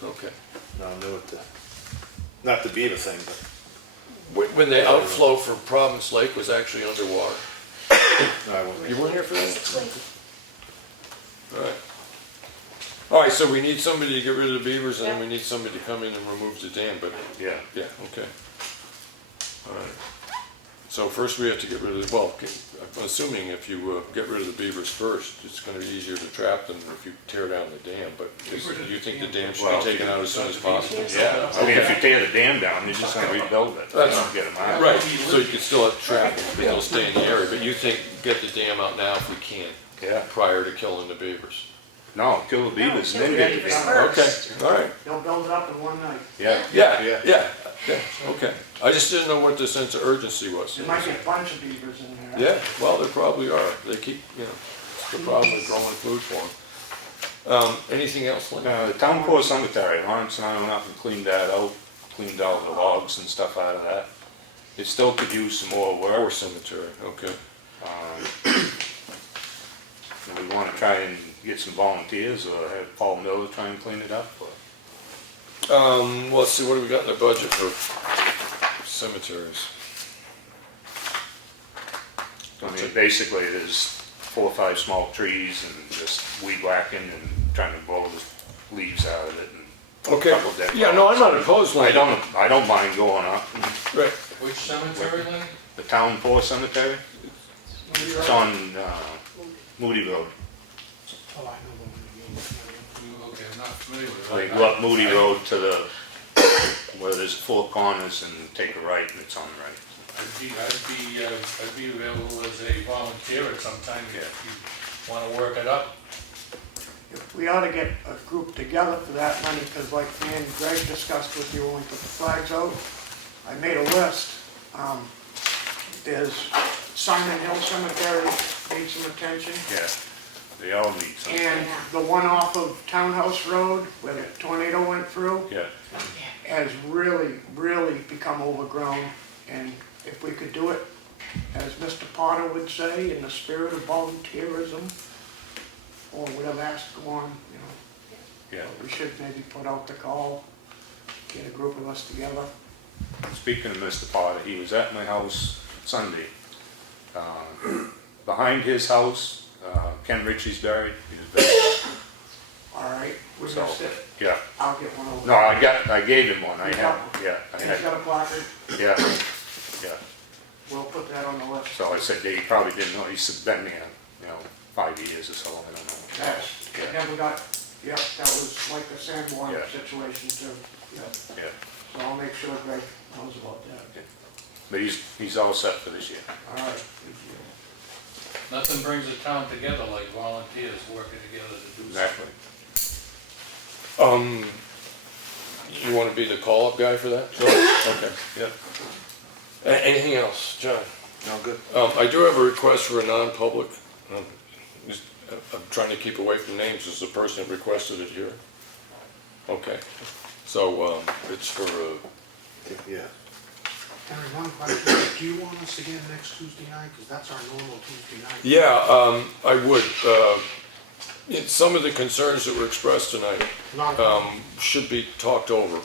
no, Okay. no, I knew it, not the beaver thing, but When the outflow for Providence Lake was actually underwater. no, I wasn't. You weren't here for that? All right. All right, so we need somebody to get rid of the beavers, and then we need somebody to come in and remove the dam, but, Yeah. yeah, okay. All right. So first we have to get rid of, well, I'm assuming if you get rid of the beavers first, it's gonna be easier to trap them if you tear down the dam, but do you think the dam should be taken out as soon as possible? Yeah, I mean, if you tear the dam down, you're just gonna rebuild it, you don't get them out. Right, so you can still have traffic, they'll stay in the area, but you think get the dam out now if we can, Yeah, prior to killing the beavers? no, kill the beavers and then get the dam. Okay, all right. They'll build it up in one night. Yeah, Yeah, okay. I just didn't know what the sense of urgency was. You might get a bunch of beavers in there. Yeah, well, there probably are. They keep, it's the problem with growing food for them. Anything else, Lynn? the town core cemetery, Lawrence and I went up and cleaned that out, cleaned all the logs and stuff out of that. It still could use some more Our work. cemetery, okay. And we wanna try and get some volunteers or have Paul Miller try and clean it up? Or? Let's see, what do we got in the budget for cemeteries? I mean, basically, there's 4 or 5 small trees and just weed whacking and trying to blow the leaves out of it. And Okay, a couple dead yeah, no, I'm dogs. not opposed to I it. don't mind going up. Right. Which cemetery, Lenny? The Town Poor Cemetery. It's on Moody Road. Oh, I know the one you mean. Okay, I'm not familiar with it. Like go up Moody Road to the, where there's 4 corners and take a right and it's on the right. I'd be available as a volunteer at some time if you wanna work it up. We ought to get a group together for that money, because like me and Greg discussed with you when we put the flags out, I made a list. There's Simon Hill Cemetery, needs some attention. Yeah, they all need something. And the one off of Townhouse Road, where the tornado went through, Yeah, has really, really become overgrown. And if we could do it, as Mr. Potter would say, in the spirit of volunteerism, or whatever has to go on, you know. yeah. We should maybe put out the call, get a group of us together. Speaking of Mr. Potter, he was at my house Sunday. Behind his house, Ken Ritchie's buried. He was buried. All right, we So, missed it. yeah. I'll get one over. No, I gave him one. I You had, got one? yeah, I And he's had, got a placard, yeah, yeah. we'll put that on the list. So I said, he probably didn't know, he's been there, 5 years or so, I don't know. That's, it never got, yeah, that was like the Sanborn Yeah. situation too, yeah. Yeah, So I'll make sure Greg knows about that. but he's all set for this year. All right. Nothing brings a town together like volunteers working together to do something. Exactly. You wanna be the call-up guy for that? Sure. Okay, yeah. Anything else, John? No, good. I do have a request for a non-public. I'm trying to keep away from names, as the person that requested it here. Okay, so, it's for, Yeah. Henry, one question, do you want us again next Tuesday night, because that's our normal Tuesday night? yeah, I would, some of the concerns that were expressed tonight, should be talked over.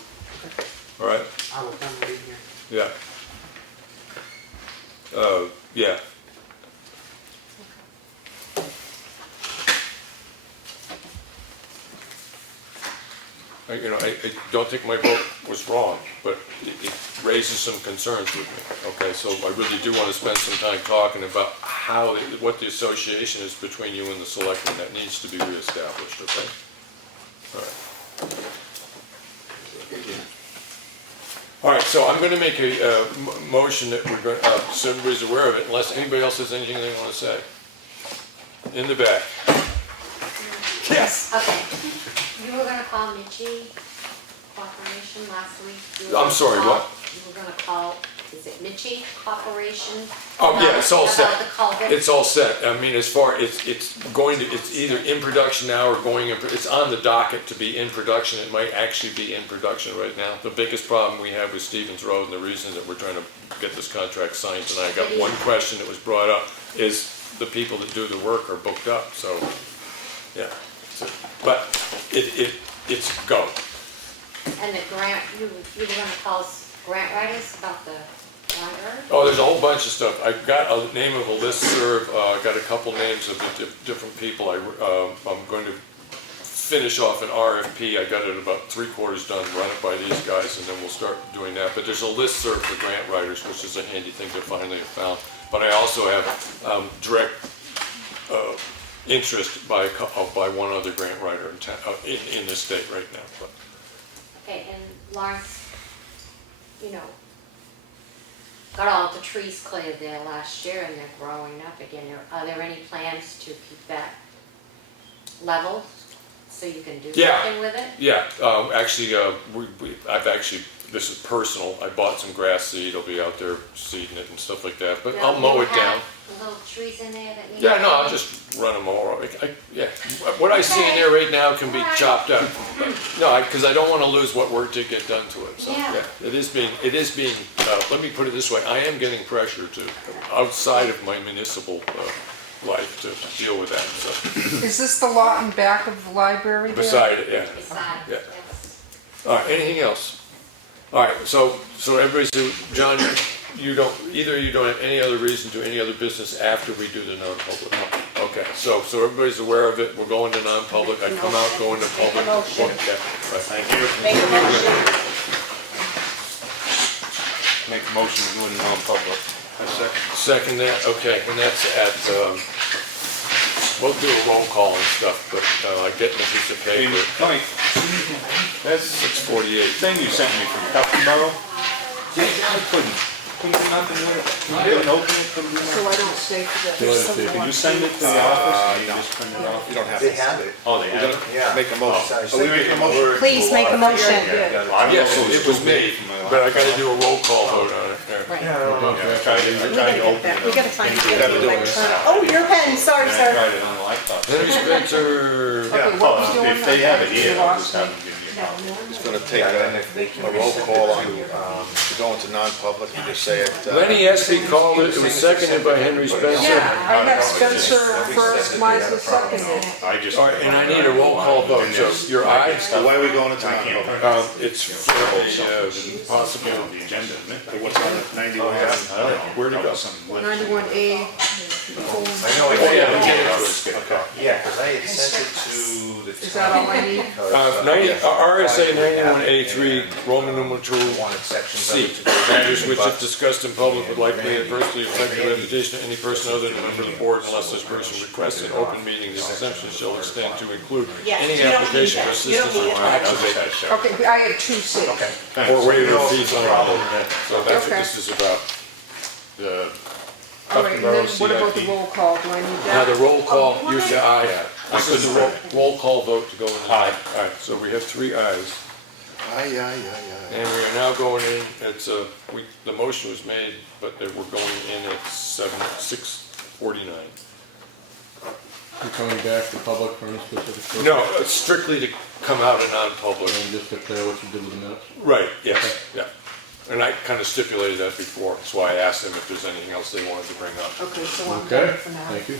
All right? I will come right here. Yeah. Yeah. I don't think my vote was wrong, but it raises some concerns with me. Okay, so I really do want to spend some time talking about what the association is between you and the selectmen. That needs to be reestablished, okay? All right. All right, so I'm going to make a motion that we're going, so everybody's aware of it, unless anybody else has anything they want to say. In the back. Yes. Okay, you were gonna call Mitchie Corporation last week. I'm sorry, what? You were gonna call, is it Mitchie Corporation? Oh, yeah, it's all set. About the culvert? It's all set. I mean, as far, it's either in production now or going in, it's on the docket to be in production. It might actually be in production right now. The biggest problem we have with Stevens Road, and the reason that we're trying to get this contract signed tonight, I got one question that was brought up, is the people that do the work are booked up, so, yeah. But it's go. And the grant, you were gonna call grant writers about the library? Oh, there's a whole bunch of stuff. I've got a name of a listserv, got a couple names of the different people. I'm going to finish off an RFP. I got it about 3/4 done, run it by these guys, and then we'll start doing that. But there's a listserv for grant writers, which is a handy thing to finally have found. But I also have direct interest by one other grant writer in this state right now. But. Okay, and Lawrence, got all the trees cleared there last year and they're growing up again. Are there any plans to keep that level so you can do something with it? Yeah, actually, this is personal. I bought some grass seed. I'll be out there seeding it and stuff like that. But I'll mow it down. Little trees in there that need. Yeah, no, I'll just run them all. Yeah, what I see in there right now can be chopped up. No, because I don't want to lose what work did get done to it. So yeah, it is being. Let me put it this way: I am getting pressure to outside of my municipal life to deal with that, so. Is this the lot in back of the library there? Beside it, yeah. Beside, Yeah. yes. All right, anything else? All right, so everybody, John, you don't have any other reason to any other business after we do the non-public? Okay, so everybody's aware of it, we're going to non-public, I come out, go into public. Okay, right. Thank you. Make a motion. Make a motion to go into non-public. Second that, okay, and that's at, we'll do a roll call and stuff, but getting a piece of Hey, paper. Mike, that's 6:48. thing you sent me from Comeau. I couldn't do nothing with it. I didn't open it from So there. I don't stay for that. Can you send it to the office? Or you just print it off? You don't have They to. have it. Oh, they have it? Yeah. Make a motion. Are we making a motion? Please make a motion. Yes, it was made, but I gotta do a roll call vote on it. There. Trying to open it. We gotta find You gotta do it. Oh, your pen, sorry, I sir. tried it on the laptop. Henry Spencer, Okay, what we doing? If they have it here, I'll just have them give me a copy. It's gonna take a roll call on, to go into non-public, you just say it. Lenny Espie called it, it was seconded by Henry Spencer. Yeah, I have Spencer first, Meisner seconded. I just. All right, and I need a roll call vote, so your ayes? Why are we going into non-public? It's for a possible, The agenda, isn't it? What's on it, 91? where'd it go? 91A. I know, I Oh, yeah, did. we did it. Okay. Yeah, because I had sent it to the. Is that all I need? RSA 91A3, Roman numeral Wanted sections of C. it. Matters which if discussed in public would likely adversely affect the reputation of any person other than a member of the board unless this person requests an open meeting. This exemption shall extend to include Yes, any you don't need application for that. You don't assistance need or it. action Okay, I have 2C. or waiver of fees on all. So that's what Okay. this is about. The All right, and then what about the CIP. roll call? Do I need Now, that? the roll call, you say aye. This is a roll call vote to go in. Aye. All right, so we have 3 ayes. Aye, aye, aye, And we are now going in, the motion was made, but we're going in at 6:49. You're coming back to public for any specific purpose? No, it's strictly to come out of non-public. And just declare what you did with the minutes? Right, yes, yeah. And I kind of stipulated that before, that's why I asked them if there's anything else they wanted to bring up. Okay, so I'm Okay, done for now. thank you.